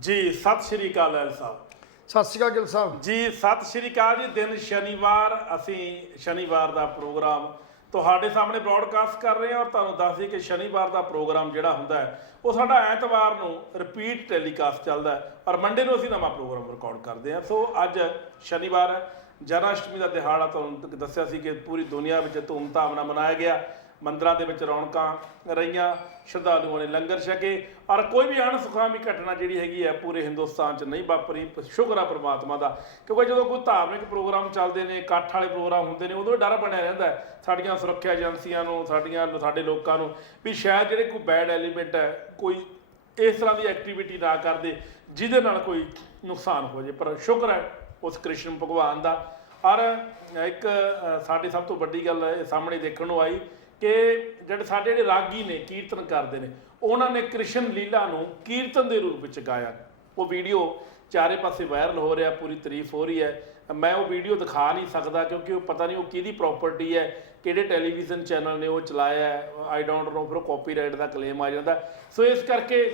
जी सत श्री अकाल लैल साहब। सत श्री अकाल गिल साहब जी सत श्री अकाल जी। दिन शनिवार असी शनिवार का प्रोग्राम ਤੁਹਾਡੇ ਸਾਹਮਣੇ ਬ੍ਰੌਡਕਾਸਟ ਕਰ ਰਹੇ ਹਾਂ ਔਰ ਤੁਹਾਨੂੰ ਦੱਸ ਦਈਏ ਕਿ ਸ਼ਨੀਵਾਰ ਦਾ ਪ੍ਰੋਗਰਾਮ ਜਿਹੜਾ ਹੁੰਦਾ ਹੈ ਉਹ ਸਾਡਾ ਐਤਵਾਰ ਨੂੰ ਰਿਪੀਟ ਟੈਲੀਕਾਸਟ ਚੱਲਦਾ ਹੈ ਔਰ ਮੰਡੇ ਨੂੰ ਅਸੀਂ ਨਵਾਂ ਪ੍ਰੋਗਰਾਮ ਰਿਕਾਰਡ ਕਰਦੇ ਹਾਂ। ਸੋ ਅੱਜ ਸ਼ਨੀਵਾਰ ਹੈ, ਜਨਮਾਸ਼ਟਮੀ ਦਾ ਦਿਹਾੜਾ ਤੁਹਾਨੂੰ ਦੱਸਿਆ ਸੀ ਕਿ ਪੂਰੀ ਦੁਨੀਆ ਵਿੱਚ ਧੂਮਧਾਮ ਨਾਲ ਮਨਾਇਆ ਗਿਆ। ਮੰਦਰਾਂ ਦੇ ਵਿੱਚ ਰੌਣਕਾਂ ਰਹੀਆਂ, ਸ਼ਰਧਾਲੂਆਂ ਨੇ ਲੰਗਰ ਛਕੇ ਔਰ ਕੋਈ ਵੀ ਅਣਸੁਖਾਵੀ ਘਟਨਾ ਜਿਹੜੀ ਹੈਗੀ ਹੈ ਪੂਰੇ ਹਿੰਦੁਸਤਾਨ 'ਚ ਨਹੀਂ ਵਾਪਰੀ। ਸ਼ੁਕਰ ਆ ਪਰਮਾਤਮਾ ਦਾ, ਕਿਉਂਕਿ ਜਦੋਂ ਕੋਈ ਧਾਰਮਿਕ ਪ੍ਰੋਗਰਾਮ ਚੱਲਦੇ ਨੇ, ਇਕੱਠ ਵਾਲੇ ਪ੍ਰੋਗਰਾਮ ਹੁੰਦੇ ਨੇ, ਉਦੋਂ ਡਰ ਬਣਿਆ ਰਹਿੰਦਾ ਸਾਡੀਆਂ ਸੁਰੱਖਿਆ ਏਜੰਸੀਆਂ ਨੂੰ, ਸਾਡੇ ਲੋਕਾਂ ਨੂੰ ਵੀ ਸ਼ਾਇਦ ਜਿਹੜੇ ਕੋਈ ਬੈਡ ਐਲੀਮੈਂਟ ਹੈ ਕੋਈ ਇਸ ਤਰ੍ਹਾਂ ਦੀ ਐਕਟੀਵਿਟੀ ਨਾ ਕਰਦੇ ਜਿਹਦੇ ਨਾਲ ਕੋਈ ਨੁਕਸਾਨ ਹੋ ਜਾਏ। ਪਰ ਸ਼ੁਕਰ ਹੈ ਉਸ ਕ੍ਰਿਸ਼ਨ ਭਗਵਾਨ ਦਾ। ਔਰ ਇੱਕ ਸਾਡੀ ਸਭ ਤੋਂ ਵੱਡੀ ਗੱਲ ਸਾਹਮਣੇ ਦੇਖਣ ਨੂੰ ਆਈ ਕਿ ਜਿਹੜੇ ਰਾਗੀ ਨੇ, ਕੀਰਤਨ ਕਰਦੇ ਨੇ, ਉਹਨਾਂ ਨੇ ਕ੍ਰਿਸ਼ਨ ਲੀਲਾ ਨੂੰ ਕੀਰਤਨ ਦੇ ਰੂਪ ਵਿੱਚ ਗਾਇਆ। ਉਹ ਵੀਡੀਓ ਚਾਰੇ ਪਾਸੇ ਵਾਇਰਲ ਹੋ ਰਿਹਾ, ਪੂਰੀ ਤਾਰੀਫ ਹੋ ਰਹੀ ਹੈ। ਮੈਂ ਉਹ ਵੀਡੀਓ ਦਿਖਾ ਨਹੀਂ ਸਕਦਾ ਕਿਉਂਕਿ ਉਹ ਪਤਾ ਨਹੀਂ ਉਹ ਕਿਹਦੀ ਪ੍ਰੋਪਰਟੀ ਹੈ, ਕਿਹੜੇ ਟੈਲੀਵਿਜ਼ਨ ਚੈਨਲ ਨੇ ਉਹ ਚਲਾਇਆ ਹੈ, ਆਈ ਡੋਂਟ ਨੋ, ਫਿਰ ਉਹ ਕਾਪੀਰਾਈਟ ਦਾ ਕਲੇਮ ਆ ਜਾਂਦਾ। ਸੋ ਇਸ ਕਰਕੇ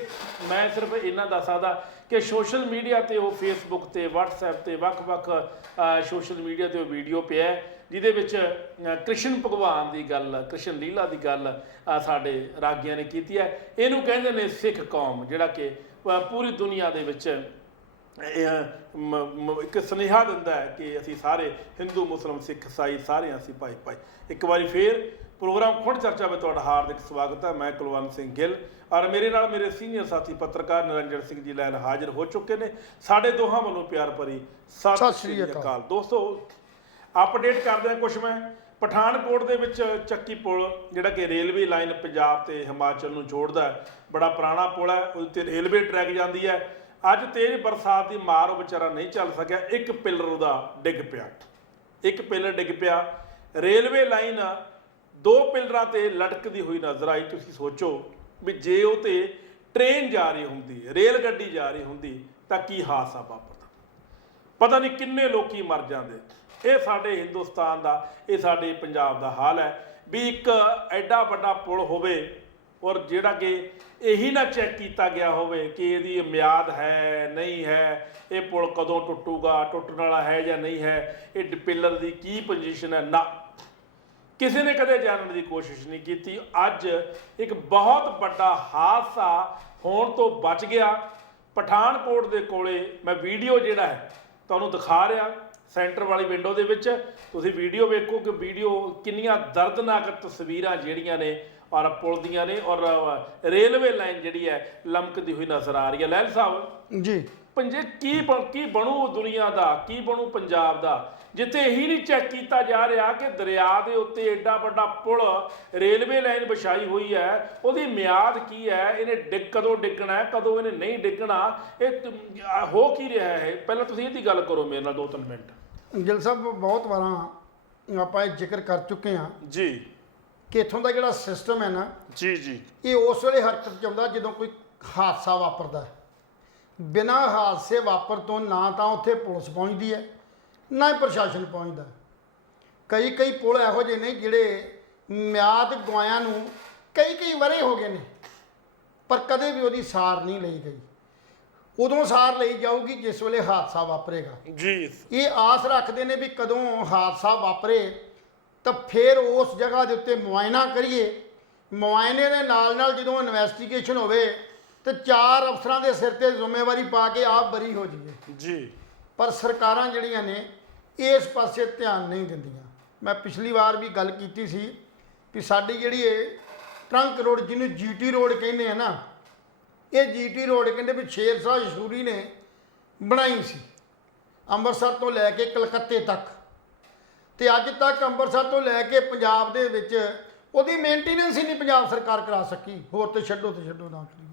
ਮੈਂ ਸਿਰਫ ਇੰਨਾ ਦੱਸ ਸਕਦਾ ਕਿ ਸੋਸ਼ਲ ਮੀਡੀਆ 'ਤੇ ਉਹ ਫੇਸਬੁੱਕ 'ਤੇ, ਵਟਸਐਪ 'ਤੇ, ਵੱਖ-ਵੱਖ ਸੋਸ਼ਲ ਮੀਡੀਆ 'ਤੇ ਉਹ ਵੀਡੀਓ ਪਿਆ ਜਿਹਦੇ ਵਿੱਚ ਕ੍ਰਿਸ਼ਨ ਭਗਵਾਨ ਦੀ ਗੱਲ, ਕ੍ਰਿਸ਼ਨ ਲੀਲਾ ਦੀ ਗੱਲ ਸਾਡੇ ਰਾਗੀਆਂ ਨੇ ਕੀਤੀ ਹੈ। ਇਹਨੂੰ ਕਹਿੰਦੇ ਨੇ ਸਿੱਖ ਕੌਮ, ਜਿਹੜਾ ਕਿ ਪੂਰੀ ਦੁਨੀਆ ਦੇ ਵਿੱਚ ਇੱਕ ਸੁਨੇਹਾ ਦਿੰਦਾ ਹੈ ਕਿ ਅਸੀਂ ਸਾਰੇ ਹਿੰਦੂ, ਮੁਸਲਿਮ, ਸਿੱਖ, ਈਸਾਈ ਸਾਰੇ ਅਸੀਂ ਭਾਈ। ਇੱਕ ਵਾਰੀ ਫੇਰ ਪ੍ਰੋਗਰਾਮ ਖੁੰਡ ਚਰਚਾ ਵਿੱਚ ਤੁਹਾਡਾ ਹਾਰਦਿਕ ਸਵਾਗਤ ਹੈ। ਮੈਂ ਕੁਲਵੰਤ ਸਿੰਘ ਗਿੱਲ ਔਰ ਮੇਰੇ ਨਾਲ ਮੇਰੇ ਸੀਨੀਅਰ ਸਾਥੀ ਪੱਤਰਕਾਰ ਨਿਰੰਜਨ ਸਿੰਘ ਜੀ ਲੈਣ ਹਾਜ਼ਰ ਹੋ ਚੁੱਕੇ ਨੇ। ਸਾਡੇ ਦੋਹਾਂ ਵੱਲੋਂ ਪਿਆਰ ਭਰੀ ਸਤਿ ਸ਼੍ਰੀ ਅਕਾਲ। ਦੋਸਤੋ, ਅਪਡੇਟ ਕਰਦੇ ਹਾਂ ਕੁਛ। ਮੈਂ ਪਠਾਨਕੋਟ ਦੇ ਵਿੱਚ ਚੱਕੀ ਪੁਲ, ਜਿਹੜਾ ਕਿ ਰੇਲਵੇ ਲਾਈਨ ਪੰਜਾਬ ਤੇ ਹਿਮਾਚਲ ਨੂੰ ਜੋੜਦਾ, ਬੜਾ ਪੁਰਾਣਾ ਪੁਲ ਹੈ, ਉਹਦੇ 'ਤੇ ਰੇਲਵੇ ਟਰੈਕ ਜਾਂਦੀ ਹੈ। ਅੱਜ ਤੇਜ਼ ਬਰਸਾਤ ਦੀ ਮਾਰ ਉਹ ਵਿਚਾਰਾ ਨਹੀਂ ਚੱਲ ਸਕਿਆ, ਇੱਕ ਪਿੱਲਰ ਉਹਦਾ ਡਿੱਗ ਪਿਆ, ਇੱਕ ਪਿੱਲਰ ਡਿੱਗ ਪਿਆ। ਰੇਲਵੇ ਲਾਈਨ ਦੋ ਪਿੱਲਰਾਂ 'ਤੇ ਲਟਕਦੀ ਹੋਈ ਨਜ਼ਰ ਆਈ। ਤੁਸੀਂ ਸੋਚੋ ਵੀ ਜੇ ਉਹ 'ਤੇ ਟ੍ਰੇਨ ਜਾ ਰਹੀ ਹੁੰਦੀ, ਰੇਲ ਗੱਡੀ ਜਾ ਰਹੀ ਹੁੰਦੀ ਤਾਂ ਕੀ ਹਾਦਸਾ ਵਾਪਰਦਾ, ਪਤਾ ਨਹੀਂ ਕਿੰਨੇ ਲੋਕੀ ਮਰ ਜਾਂਦੇ। ਇਹ ਸਾਡੇ ਹਿੰਦੁਸਤਾਨ ਦਾ, ਇਹ ਸਾਡੇ ਪੰਜਾਬ ਦਾ ਹਾਲ ਹੈ ਵੀ ਇੱਕ ਐਡਾ ਵੱਡਾ ਪੁਲ ਹੋਵੇ ਔਰ ਜਿਹੜਾ ਕਿ ਇਹੀ ਨਾ ਚੈੱਕ ਕੀਤਾ ਗਿਆ ਹੋਵੇ ਕਿ ਇਹਦੀ ਮਿਆਦ ਹੈ ਨਹੀਂ ਹੈ, ਇਹ ਪੁਲ ਕਦੋਂ ਟੁੱਟੂਗਾ, ਟੁੱਟਣ ਵਾਲਾ ਹੈ ਜਾਂ ਨਹੀਂ ਹੈ, ਇਹ ਪਿੱਲਰ ਦੀ ਕੀ ਪੋਜੀਸ਼ਨ ਹੈ, ਨਾ ਕਿਸੇ ਨੇ ਕਦੇ ਜਾਣਨ ਦੀ ਕੋਸ਼ਿਸ਼ ਨਹੀਂ ਕੀਤੀ। ਅੱਜ ਇੱਕ ਬਹੁਤ ਵੱਡਾ ਹਾਦਸਾ ਹੋਣ ਤੋਂ ਬਚ ਗਿਆ। ਪਠਾਨਕੋਟ ਦੇ ਕੋਲੇ ਮੈਂ ਵੀਡੀਓ ਜਿਹੜਾ ਹੈ ਤੁਹਾਨੂੰ ਦਿਖਾ ਰਿਹਾ, ਸੈਂਟਰ ਵਾਲੀ ਵਿੰਡੋ ਦੇ ਵਿੱਚ ਤੁਸੀਂ ਵੀਡੀਓ ਵੇਖੋ ਕਿ ਵੀਡੀਓ ਕਿੰਨੀਆਂ ਦਰਦਨਾਕ ਤਸਵੀਰਾਂ ਜਿਹੜੀਆਂ ਨੇ ਔਰ ਪੁਲ ਦੀਆਂ ਨੇ ਔਰ ਰੇਲਵੇ ਲਾਈਨ ਜਿਹੜੀ ਹੈ ਲਮਕਦੀ ਹੋਈ ਨਜ਼ਰ ਆ ਰਹੀ ਹੈ। ਲਹਿਲ ਸਾਹਿਬ ਜੀ, ਕੀ ਬਣੂ ਦੁਨੀਆ ਦਾ, ਕੀ ਬਣੂ ਪੰਜਾਬ ਦਾ, ਜਿੱਥੇ ਇਹੀ ਨਹੀਂ ਚੈੱਕ ਕੀਤਾ ਜਾ ਰਿਹਾ ਕਿ ਦਰਿਆ ਦੇ ਉੱਤੇ ਐਡਾ ਵੱਡਾ ਪੁਲ, ਰੇਲਵੇ ਲਾਈਨ ਵਿਛਾਈ ਹੋਈ ਹੈ, ਉਹਦੀ ਮਿਆਦ ਕੀ ਹੈ, ਇਹਨੇ ਕਦੋਂ ਡਿੱਗਣਾ, ਕਦੋਂ ਇਹਨੇ ਨਹੀਂ ਡਿੱਗਣਾ, ਇਹ ਹੋ ਕੀ ਰਿਹਾ ਹੈ। ਪਹਿਲਾਂ ਤੁਸੀਂ ਇਹਦੀ ਗੱਲ ਕਰੋ ਮੇਰੇ ਨਾਲ 2-3 ਮਿੰਟ। ਗਿੱਲ ਸਾਹਿਬ, ਬਹੁਤ ਵਾਰਾਂ ਆਪਾਂ ਇਹ ਜ਼ਿਕਰ ਕਰ ਚੁੱਕੇ ਹਾਂ ਜੀ ਕਿ ਇੱਥੋਂ ਦਾ ਜਿਹੜਾ ਸਿਸਟਮ ਹੈ ਨਾ ਜੀ ਇਹ ਉਸ ਵੇਲੇ ਹਰਕਤ 'ਚ ਆਉਂਦਾ ਜਦੋਂ ਕੋਈ ਹਾਦਸਾ ਵਾਪਰਦਾ। ਬਿਨਾਂ ਹਾਦਸੇ ਵਾਪਰ ਤੋਂ ਨਾ ਤਾਂ ਉੱਥੇ ਪੁਲਿਸ ਪਹੁੰਚਦੀ ਹੈ, ਨਾ ਹੀ ਪ੍ਰਸ਼ਾਸਨ ਪਹੁੰਚਦਾ। ਕਈ ਪੁਲ ਇਹੋ ਜਿਹੇ ਨੇ ਜਿਹੜੇ ਮਿਆਦ ਗਵਾਇਆਂ ਨੂੰ ਕਈ ਵਰ੍ਹੇ ਹੋ ਗਏ ਨੇ, ਪਰ ਕਦੇ ਵੀ ਉਹਦੀ ਸਾਰ ਨਹੀਂ ਲਈ ਗਈ। ਉਦੋਂ ਸਾਰ ਲਈ ਜਾਊਗੀ ਜਿਸ ਵੇਲੇ ਹਾਦਸਾ ਵਾਪਰੇਗਾ ਜੀ। ਇਹ ਆਸ ਰੱਖਦੇ ਨੇ ਵੀ ਕਦੋਂ ਹਾਦਸਾ ਵਾਪਰੇ ਤਾਂ ਫਿਰ ਉਸ ਜਗ੍ਹਾ ਦੇ ਉੱਤੇ ਮੁਆਇਨਾ ਕਰੀਏ। ਮੁਆਇਨੇ ਦੇ ਨਾਲ ਜਦੋਂ ਇਨਵੈਸਟੀਗੇਸ਼ਨ ਹੋਵੇ ਤੇ 4 ਅਫਸਰਾਂ ਦੇ ਸਿਰ ਤੇ ਜ਼ਿੰਮੇਵਾਰੀ ਪਾ ਕੇ ਆਪ ਬਰੀ ਹੋ ਜਾਈਏ ਜੀ। ਪਰ ਸਰਕਾਰਾਂ ਜਿਹੜੀਆਂ ਨੇ ਇਸ ਪਾਸੇ ਧਿਆਨ ਨਹੀਂ ਦਿੰਦੀਆਂ। ਮੈਂ ਪਿਛਲੀ ਵਾਰ ਵੀ ਗੱਲ ਕੀਤੀ ਸੀ ਕਿ ਸਾਡੀ ਜਿਹੜੀ ਇਹ ਟਰੰਕ ਰੋਡ, ਜਿਹਨੂੰ GT ਰੋਡ ਕਹਿੰਦੇ ਆ ਨਾ, ਇਹ GT ਰੋਡ ਕਹਿੰਦੇ ਵੀ ਸ਼ੇਰ ਸ਼ਾਹ ਸੂਰੀ ਨੇ ਬਣਾਈ ਸੀ, ਅੰਮ੍ਰਿਤਸਰ ਤੋਂ ਲੈ ਕੇ ਕਲਕੱਤੇ ਤੱਕ। ਤੇ ਅੱਜ ਤੱਕ ਅੰਮ੍ਰਿਤਸਰ ਤੋਂ ਲੈ ਕੇ ਪੰਜਾਬ ਦੇ ਵਿੱਚ ਉਹਦੀ ਮੇਨਟੇਨੈਂਸ ਹੀ ਨਹੀਂ ਪੰਜਾਬ ਸਰਕਾਰ ਕਰਾ ਸਕੀ। ਹੋਰ ਤੇ ਛੱਡੋ ਨਾ ਕਰੀ।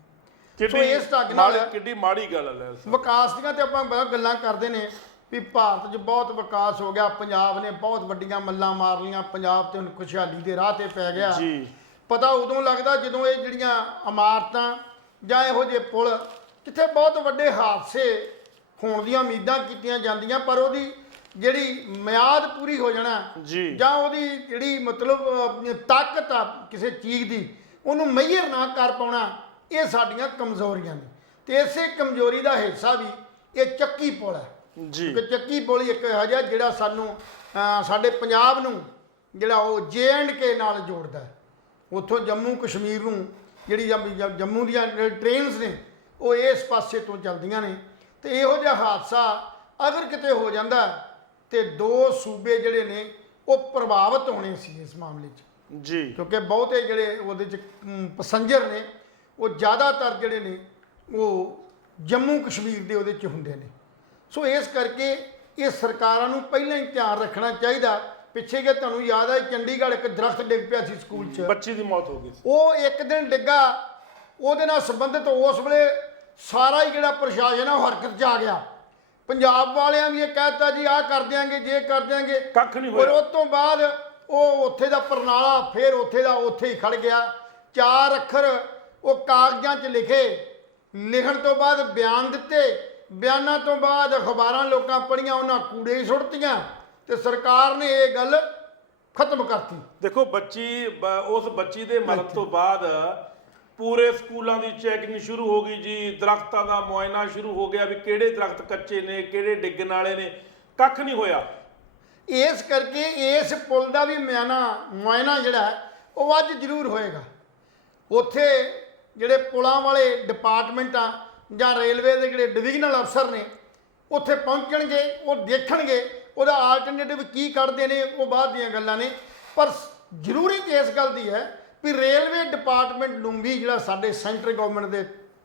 ਸੋ ਇਸ ਢੰਗ ਨਾਲ ਕਿੱਡੀ ਮਾੜੀ ਗੱਲ ਹੈ। ਵਿਕਾਸ ਦੀਆਂ ਤੇ ਆਪਾਂ ਬਹੁਤ ਗੱਲਾਂ ਕਰਦੇ ਨੇ ਵੀ ਭਾਰਤ 'ਚ ਬਹੁਤ ਵਿਕਾਸ ਹੋ ਗਿਆ, ਪੰਜਾਬ ਨੇ ਬਹੁਤ ਵੱਡੀਆਂ ਮੱਲਾਂ ਮਾਰ ਲਈਆਂ, ਪੰਜਾਬ ਤੇ ਹੁਣ ਖੁਸ਼ਹਾਲੀ ਦੇ ਰਾਹ ਤੇ ਪੈ ਗਿਆ ਜੀ। ਪਤਾ ਉਦੋਂ ਲੱਗਦਾ ਜਦੋਂ ਇਹ ਜਿਹੜੀਆਂ ਇਮਾਰਤਾਂ ਜਾਂ ਇਹੋ ਜਿਹੇ ਪੁਲ ਕਿੱਥੇ ਬਹੁਤ ਵੱਡੇ ਹਾਦਸੇ ਹੋਣ ਦੀਆਂ ਉਮੀਦਾਂ ਕੀਤੀਆਂ ਜਾਂਦੀਆਂ, ਪਰ ਉਹਦੀ ਜਿਹੜੀ ਮਿਆਦ ਪੂਰੀ ਹੋ ਜਾਣਾ ਜਾਂ ਉਹਦੀ ਜਿਹੜੀ ਮਤਲਬ ਤਾਕਤ ਆ ਕਿਸੇ ਚੀਜ਼ ਦੀ, ਉਹਨੂੰ ਮਈਰ ਨਾ ਕਰ ਪਾਉਣਾ, ਇਹ ਸਾਡੀਆਂ ਕਮਜ਼ੋਰੀਆਂ ਨੇ। ਤੇ ਇਸੇ ਕਮਜ਼ੋਰੀ ਦਾ ਹਿੱਸਾ ਵੀ ਇਹ ਚੱਕੀ ਪੁਲ ਹੈ ਜੀ। ਕਿ ਚੱਕੀ ਪੁਲ ਹੀ ਇੱਕ ਇਹੋ ਜਿਹਾ ਜਿਹੜਾ ਸਾਨੂੰ ਸਾਡੇ ਪੰਜਾਬ ਨੂੰ ਜਿਹੜਾ ਉਹ J&K ਨਾਲ ਜੋੜਦਾ ਹੈ। ਉੱਥੋਂ ਜੰਮੂ ਕਸ਼ਮੀਰ ਨੂੰ ਜਿਹੜੀ ਜੰਮੂ ਦੀਆਂ ਟ੍ਰੇਨਸ ਨੇ ਉਹ ਇਸ ਪਾਸੇ ਤੋਂ ਚੱਲਦੀਆਂ ਨੇ, ਤੇ ਇਹੋ ਜਿਹਾ ਹਾਦਸਾ ਅਗਰ ਕਿਤੇ ਹੋ ਜਾਂਦਾ ਤੇ ਦੋ ਸੂਬੇ ਜਿਹੜੇ ਨੇ ਉਹ ਪ੍ਰਭਾਵਿਤ ਹੋਣੇ ਸੀ ਇਸ ਮਾਮਲੇ 'ਚ ਜੀ, ਕਿਉਂਕਿ ਬਹੁਤੇ ਜਿਹੜੇ ਉਹਦੇ 'ਚ ਪੈਸੰਜਰ ਨੇ ਉਹ ਜ਼ਿਆਦਾਤਰ ਜਿਹੜੇ ਨੇ ਉਹ ਜੰਮੂ ਕਸ਼ਮੀਰ ਦੇ ਉਹਦੇ 'ਚ ਹੁੰਦੇ ਨੇ। ਸੋ ਇਸ ਕਰਕੇ ਇਹ ਸਰਕਾਰਾਂ ਨੂੰ ਪਹਿਲਾਂ ਹੀ ਧਿਆਨ ਰੱਖਣਾ ਚਾਹੀਦਾ। ਪਿੱਛੇ ਜੇ ਤੁਹਾਨੂੰ ਯਾਦ ਹੈ ਚੰਡੀਗੜ੍ਹ ਇੱਕ ਦਰਖਤ ਡਿੱਗ ਪਿਆ ਸੀ ਸਕੂਲ 'ਚ, ਬੱਚੀ ਦੀ ਮੌਤ ਹੋ ਗਈ ਸੀ। ਉਹ ਇੱਕ ਦਿਨ ਡਿੱਗਾ, ਉਹਦੇ ਨਾਲ ਸੰਬੰਧਿਤ ਉਸ ਵੇਲੇ ਸਾਰਾ ਹੀ ਜਿਹੜਾ ਪ੍ਰਸ਼ਾਸਨ ਆ ਉਹ ਹਰਕਤ 'ਚ ਆ ਗਿਆ। ਪੰਜਾਬ ਵਾਲਿਆਂ ਵੀ ਇਹ ਕਹਿਤਾ ਜੀ ਆਹ ਕਰ ਦਿਆਂਗੇ, ਜੇ ਕਰ ਦਿਆਂਗੇ, ਕੱਖ ਨਹੀਂ ਪਰ ਹੋਇਆ। ਉਸ ਤੋਂ ਬਾਅਦ ਉਹ ਉੱਥੇ ਦਾ ਪ੍ਰਣਾਲਾ ਫਿਰ ਉੱਥੇ ਦਾ ਉੱਥੇ ਹੀ ਖੜ ਗਿਆ। 4 ਅੱਖਰ ਉਹ ਕਾਗਜ਼ਾਂ 'ਚ ਲਿਖੇ, ਲਿਖਣ ਤੋਂ ਬਾਅਦ ਬਿਆਨ ਦਿੱਤੇ, ਬਿਆਨਾਂ ਤੋਂ ਬਾਅਦ ਅਖਬਾਰਾਂ ਲੋਕਾਂ ਪੜ੍ਹੀਆਂ, ਉਹਨਾਂ ਕੂੜੇ ਹੀ ਸੁੱਟਤੀਆਂ ਤੇ ਸਰਕਾਰ ਨੇ ਇਹ ਗੱਲ ਖਤਮ ਕਰਤੀ। ਦੇਖੋ ਉਸ ਬੱਚੀ ਦੇ ਮਰਨ ਤੋਂ ਬਾਅਦ ਪੂਰੇ ਸਕੂਲਾਂ ਦੀ ਚੈਕਿੰਗ ਸ਼ੁਰੂ ਹੋ ਗਈ ਜੀ, ਦਰਖਤਾਂ ਦਾ ਮੁਆਇਨਾ ਸ਼ੁਰੂ ਹੋ ਗਿਆ ਵੀ ਕਿਹੜੇ ਦਰਖਤ ਕੱਚੇ ਨੇ, ਕਿਹੜੇ ਡਿੱਗਣ ਵਾਲੇ ਨੇ, ਕੱਖ ਨਹੀਂ ਹੋਇਆ। ਇਸ ਕਰਕੇ ਇਸ ਪੁਲ ਦਾ ਵੀ ਮੁਆਇਨਾ ਜਿਹੜਾ ਹੈ ਉਹ ਅੱਜ ਜ਼ਰੂਰ ਹੋਏਗਾ। ਉੱਥੇ ਜਿਹੜੇ ਪੁਲਾਂ ਵਾਲੇ ਡਿਪਾਰਟਮੈਂਟਾਂ ਜਾਂ ਰੇਲਵੇ ਦੇ ਜਿਹੜੇ ਡਿਵੀਜ਼ਨਲ ਅਫਸਰ ਨੇ ਉੱਥੇ ਪਹੁੰਚਣਗੇ, ਉਹ ਦੇਖਣਗੇ ਉਹਦਾ ਆਲਟਰਨੇਟਿਵ ਕੀ ਕੱਢਦੇ ਨੇ, ਉਹ ਬਾਅਦ ਦੀਆਂ ਗੱਲਾਂ ਨੇ। ਪਰ ਜ਼ਰੂਰੀ ਤੇ ਇਸ ਗੱਲ ਦੀ ਹੈ ਵੀ ਰੇਲਵੇ ਡਿਪਾਰਟਮੈਂਟ ਨੂੰ ਵੀ ਜਿਹੜਾ ਸਾਡੇ ਸੈਂਟਰ ਗਵਰਨਮੈਂਟ ਦੇ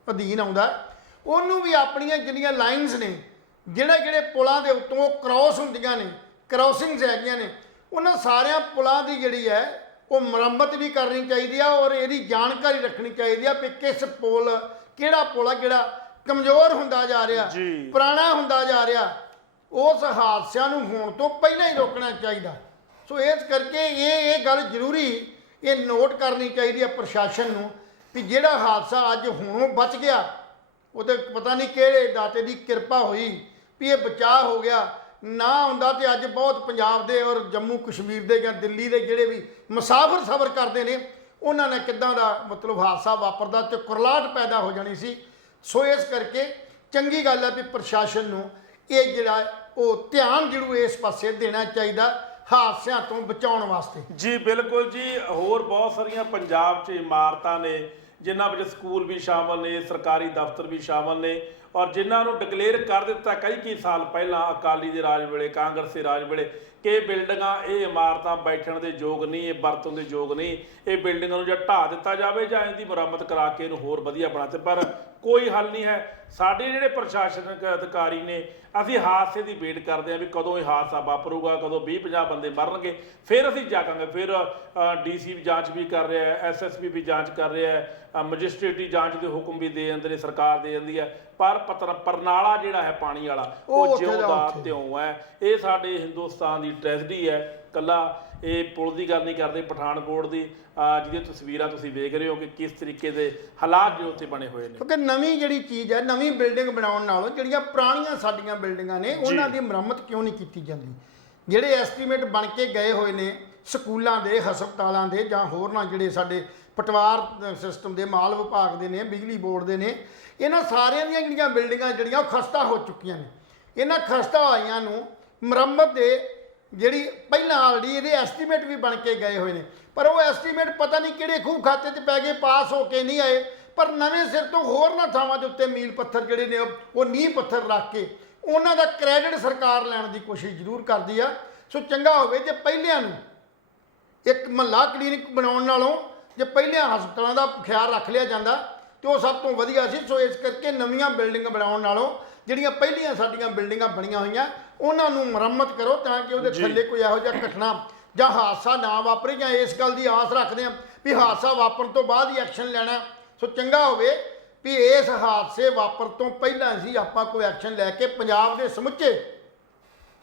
ਅਧੀਨ ਆਉਂਦਾ, ਉਹਨੂੰ ਵੀ ਆਪਣੀਆਂ ਜਿਹੜੀਆਂ ਲਾਈਨਸ ਨੇ, ਜਿਹੜੇ ਪੁਲਾਂ ਦੇ ਉੱਤੋਂ ਕ੍ਰਾਸ ਹੁੰਦੀਆਂ ਨੇ, ਕ੍ਰਾਸਿੰਗਸ ਹੈਗੀਆਂ ਨੇ, ਉਹਨਾਂ ਸਾਰਿਆਂ ਪੁਲਾਂ ਦੀ ਜਿਹੜੀ ਹੈ ਉਹ ਮੁਰੰਮਤ ਵੀ ਕਰਨੀ ਚਾਹੀਦੀ ਆ ਔਰ ਇਹਦੀ ਜਾਣਕਾਰੀ ਰੱਖਣੀ ਚਾਹੀਦੀ ਆ ਵੀ ਕਿਸ ਪੁਲ, ਕਿਹੜਾ ਪੁਲ ਆ ਜਿਹੜਾ ਕਮਜ਼ੋਰ ਹੁੰਦਾ ਜਾ ਰਿਹਾ, ਪੁਰਾਣਾ ਹੁੰਦਾ ਜਾ ਰਿਹਾ। ਉਸ ਹਾਦਸਿਆਂ ਨੂੰ ਹੋਣ ਤੋਂ ਪਹਿਲਾਂ ਹੀ ਰੋਕਣਾ ਚਾਹੀਦਾ। ਸੋ ਇਸ ਕਰਕੇ ਇਹ ਗੱਲ ਜ਼ਰੂਰੀ ਇਹ ਨੋਟ ਕਰਨੀ ਚਾਹੀਦੀ ਹੈ ਪ੍ਰਸ਼ਾਸਨ ਨੂੰ ਵੀ ਜਿਹੜਾ ਹਾਦਸਾ ਅੱਜ ਹੋਣੋਂ ਬਚ ਗਿਆ, ਉਹਦੇ ਪਤਾ ਨਹੀਂ ਕਿਹੜੇ ਦਾਤੇ ਦੀ ਕਿਰਪਾ ਹੋਈ ਵੀ ਇਹ ਬਚਾਅ ਹੋ ਗਿਆ। ਨਾ ਹੁੰਦਾ ਤੇ ਅੱਜ ਬਹੁਤ ਪੰਜਾਬ ਦੇ ਔਰ ਜੰਮੂ ਕਸ਼ਮੀਰ ਦੇ ਜਾਂ ਦਿੱਲੀ ਦੇ ਜਿਹੜੇ ਵੀ ਮੁਸਾਫਰ ਸਫ਼ਰ ਕਰਦੇ ਨੇ ਉਹਨਾਂ ਨੇ ਕਿੱਦਾਂ ਦਾ ਮਤਲਬ ਹਾਦਸਾ ਵਾਪਰਦਾ ਤੇ ਕੁਰਲਾਹਟ ਪੈਦਾ ਹੋ ਜਾਣੀ ਸੀ। ਸੋ ਇਸ ਕਰਕੇ ਚੰਗੀ ਗੱਲ ਹੈ ਵੀ ਪ੍ਰਸ਼ਾਸਨ ਨੂੰ ਇਹ ਜਿਹੜਾ ਉਹ ਧਿਆਨ ਜ਼ਰੂਰ ਇਸ ਪਾਸੇ ਦੇਣਾ ਚਾਹੀਦਾ ਹਾਦਸਿਆਂ ਤੋਂ ਬਚਾਉਣ ਵਾਸਤੇ। ਜੀ ਬਿਲਕੁਲ ਜੀ। ਹੋਰ ਬਹੁਤ ਸਾਰੀਆਂ ਪੰਜਾਬ 'ਚ ਇਮਾਰਤਾਂ ਨੇ ਜਿਨ੍ਹਾਂ ਵਿੱਚ ਸਕੂਲ ਵੀ ਸ਼ਾਮਲ ਨੇ, ਸਰਕਾਰੀ ਦਫ਼ਤਰ ਵੀ ਸ਼ਾਮਲ ਨੇ ਔਰ ਜਿਨ੍ਹਾਂ ਨੂੰ ਡਿਕਲੇਅਰ ਕਰ ਦਿੱਤਾ ਕਈ ਸਾਲ ਪਹਿਲਾਂ ਅਕਾਲੀ ਦੇ ਰਾਜ ਵੇਲੇ, ਕਾਂਗਰਸ ਦੇ ਰਾਜ ਵੇਲੇ ਕਿ ਇਹ ਬਿਲਡਿੰਗਾਂ, ਇਹ ਇਮਾਰਤਾਂ ਬੈਠਣ ਦੇ ਯੋਗ ਨਹੀਂ, ਇਹ ਵਰਤੋਂ ਦੇ ਯੋਗ ਨਹੀਂ, ਇਹ ਬਿਲਡਿੰਗਾਂ ਨੂੰ ਜਾਂ ਢਾਹ ਦਿੱਤਾ ਜਾਵੇ ਜਾਂ ਇਹਦੀ ਮੁਰੰਮਤ ਕਰਾ ਕੇ ਇਹਨੂੰ ਹੋਰ ਵਧੀਆ ਬਣਾ ਦਿੱਤੇ। ਪਰ ਕੋਈ ਹੱਲ ਨਹੀਂ ਹੈ। ਸਾਡੇ ਜਿਹੜੇ ਪ੍ਰਸ਼ਾਸਨਿਕ ਅਧਿਕਾਰੀ ਨੇ, ਅਸੀਂ ਹਾਦਸੇ ਦੀ ਵੇਟ ਕਰਦੇ ਹਾਂ ਵੀ ਕਦੋਂ ਇਹ ਹਾਦਸਾ ਵਾਪਰੂਗਾ, ਕਦੋਂ 20-50 ਬੰਦੇ ਮਰਨਗੇ, ਫਿਰ ਅਸੀਂ ਜਾਗਾਂਗੇ। ਫਿਰ DC ਵੀ ਜਾਂਚ ਵੀ ਕਰ ਰਿਹਾ ਹੈ, SSP ਵੀ ਜਾਂਚ ਕਰ ਰਿਹਾ ਹੈ, ਮੈਜਿਸਟ੍ਰੇਟੀ ਜਾਂਚ ਦੇ ਹੁਕਮ ਵੀ ਦੇ ਜਾਂਦੇ ਨੇ, ਸਰਕਾਰ ਦੇ ਜਾਂਦੀ ਹੈ। ਪਰ ਪਰਨਾਲਾ ਜਿਹੜਾ ਹੈ ਪਾਣੀ ਵਾਲਾ ਉਹ ਜਿਉਂ ਦਾ ਤਿਉਂ ਹੈ। ਇਹ ਸਾਡੇ ਹਿੰਦੁਸਤਾਨ ਦੀ ਟ੍ਰੈਜਡੀ ਹੈ। ਕੱਲਾ ਇਹ ਪੁਲ ਦੀ ਗੱਲ ਨਹੀਂ ਕਰਦੇ, ਪਠਾਨਕੋਟ ਦੀ ਜਿਹਦੀਆਂ ਤਸਵੀਰਾਂ ਤੁਸੀਂ ਵੇਖ ਰਹੇ ਹੋ ਕਿ ਕਿਸ ਤਰੀਕੇ ਦੇ ਹਾਲਾਤ ਜੋ ਉੱਥੇ ਬਣੇ ਹੋਏ ਨੇ। ਕਿਉਂਕਿ ਨਵੀਂ ਜਿਹੜੀ ਚੀਜ਼ ਹੈ, ਨਵੀਂ ਬਿਲਡਿੰਗ ਬਣਾਉਣ ਨਾਲੋਂ ਜਿਹੜੀਆਂ ਪੁਰਾਣੀਆਂ ਸਾਡੀਆਂ ਬਿਲਡਿੰਗਾਂ ਨੇ ਉਹਨਾਂ ਦੀ ਮੁਰੰਮਤ ਕਿਉਂ ਨਹੀਂ ਕੀਤੀ ਜਾਂਦੀ? ਜਿਹੜੇ ਐਸਟੀਮੇਟ ਬਣ ਕੇ ਗਏ ਹੋਏ ਨੇ ਸਕੂਲਾਂ ਦੇ, ਹਸਪਤਾਲਾਂ ਦੇ ਜਾਂ ਹੋਰਨਾਂ ਜਿਹੜੇ ਸਾਡੇ ਪਟਵਾਰ ਸਿਸਟਮ ਦੇ, ਮਾਲ ਵਿਭਾਗ ਦੇ ਨੇ, ਬਿਜਲੀ ਬੋਰਡ ਦੇ ਨੇ, ਇਹਨਾਂ ਸਾਰਿਆਂ ਦੀਆਂ ਜਿਹੜੀਆਂ ਬਿਲਡਿੰਗਾਂ ਜਿਹੜੀਆਂ ਉਹ ਖਸਤਾ ਹੋ ਚੁੱਕੀਆਂ ਨੇ। ਇਹਨਾਂ ਖਸਤਾ ਹੋਈਆਂ ਨੂੰ ਮੁਰੰਮਤ ਦੇ ਜਿਹੜੀ ਪਹਿਲਾਂ ਆਲਰੇਡੀ ਇਹਦੇ ਐਸਟੀਮੇਟ ਵੀ ਬਣ ਕੇ ਗਏ ਹੋਏ ਨੇ, ਪਰ ਉਹ ਐਸਟੀਮੇਟ ਪਤਾ ਨਹੀਂ ਕਿਹੜੇ ਖੂਹ ਖਾਤੇ 'ਚ ਪੈ ਗਏ, ਪਾਸ ਹੋ ਕੇ ਨਹੀਂ ਆਏ। ਪਰ ਨਵੇਂ ਸਿਰ ਤੋਂ ਹੋਰਨਾਂ ਥਾਵਾਂ ਦੇ ਉੱਤੇ ਮੀਲ ਪੱਥਰ ਜਿਹੜੇ ਨੇ ਉਹ ਨੀਂਹ ਪੱਥਰ ਰੱਖ ਕੇ ਉਹਨਾਂ ਦਾ ਕ੍ਰੈਡਿਟ ਸਰਕਾਰ ਲੈਣ ਦੀ ਕੋਸ਼ਿਸ਼ ਜ਼ਰੂਰ ਕਰਦੀ ਆ। ਸੋ ਚੰਗਾ ਹੋਵੇ ਜੇ ਪਹਿਲਿਆਂ ਨੂੰ ਇੱਕ ਮਹੱਲਾ ਕਲੀਨਿਕ ਬਣਾਉਣ ਨਾਲੋਂ ਜੇ ਪਹਿਲਿਆਂ ਹਸਪਤਾਲਾਂ ਦਾ ਖਿਆਲ ਰੱਖ ਲਿਆ ਜਾਂਦਾ ਤੇ ਉਹ ਸਭ ਤੋਂ ਵਧੀਆ ਸੀ। ਸੋ ਇਸ ਕਰਕੇ ਨਵੀਆਂ ਬਿਲਡਿੰਗਾਂ ਬਣਾਉਣ ਨਾਲੋਂ ਜਿਹੜੀਆਂ ਪਹਿਲੀਆਂ ਸਾਡੀਆਂ ਬਿਲਡਿੰਗਾਂ ਬਣੀਆਂ ਹੋਈਆਂ ਉਹਨਾਂ ਨੂੰ ਮੁਰੰਮਤ ਕਰੋ ਤਾਂ ਕਿ ਉਹਦੇ ਥੱਲੇ ਕੋਈ ਇਹੋ ਜਿਹਾ ਘਟਨਾ ਜਾਂ ਹਾਦਸਾ ਨਾ ਵਾਪਰੇ। ਜਾਂ ਇਸ ਗੱਲ ਦੀ ਆਸ ਰੱਖਦੇ ਹਾਂ ਵੀ ਹਾਦਸਾ ਵਾਪਰਨ ਤੋਂ ਬਾਅਦ ਹੀ ਐਕਸ਼ਨ ਲੈਣਾ। ਸੋ ਚੰਗਾ ਹੋਵੇ ਵੀ ਇਸ ਹਾਦਸੇ ਵਾਪਰ ਤੋਂ ਪਹਿਲਾਂ ਹੀ ਆਪਾਂ ਕੋਈ ਐਕਸ਼ਨ ਲੈ ਕੇ ਪੰਜਾਬ ਦੇ ਸਮੁੱਚੇ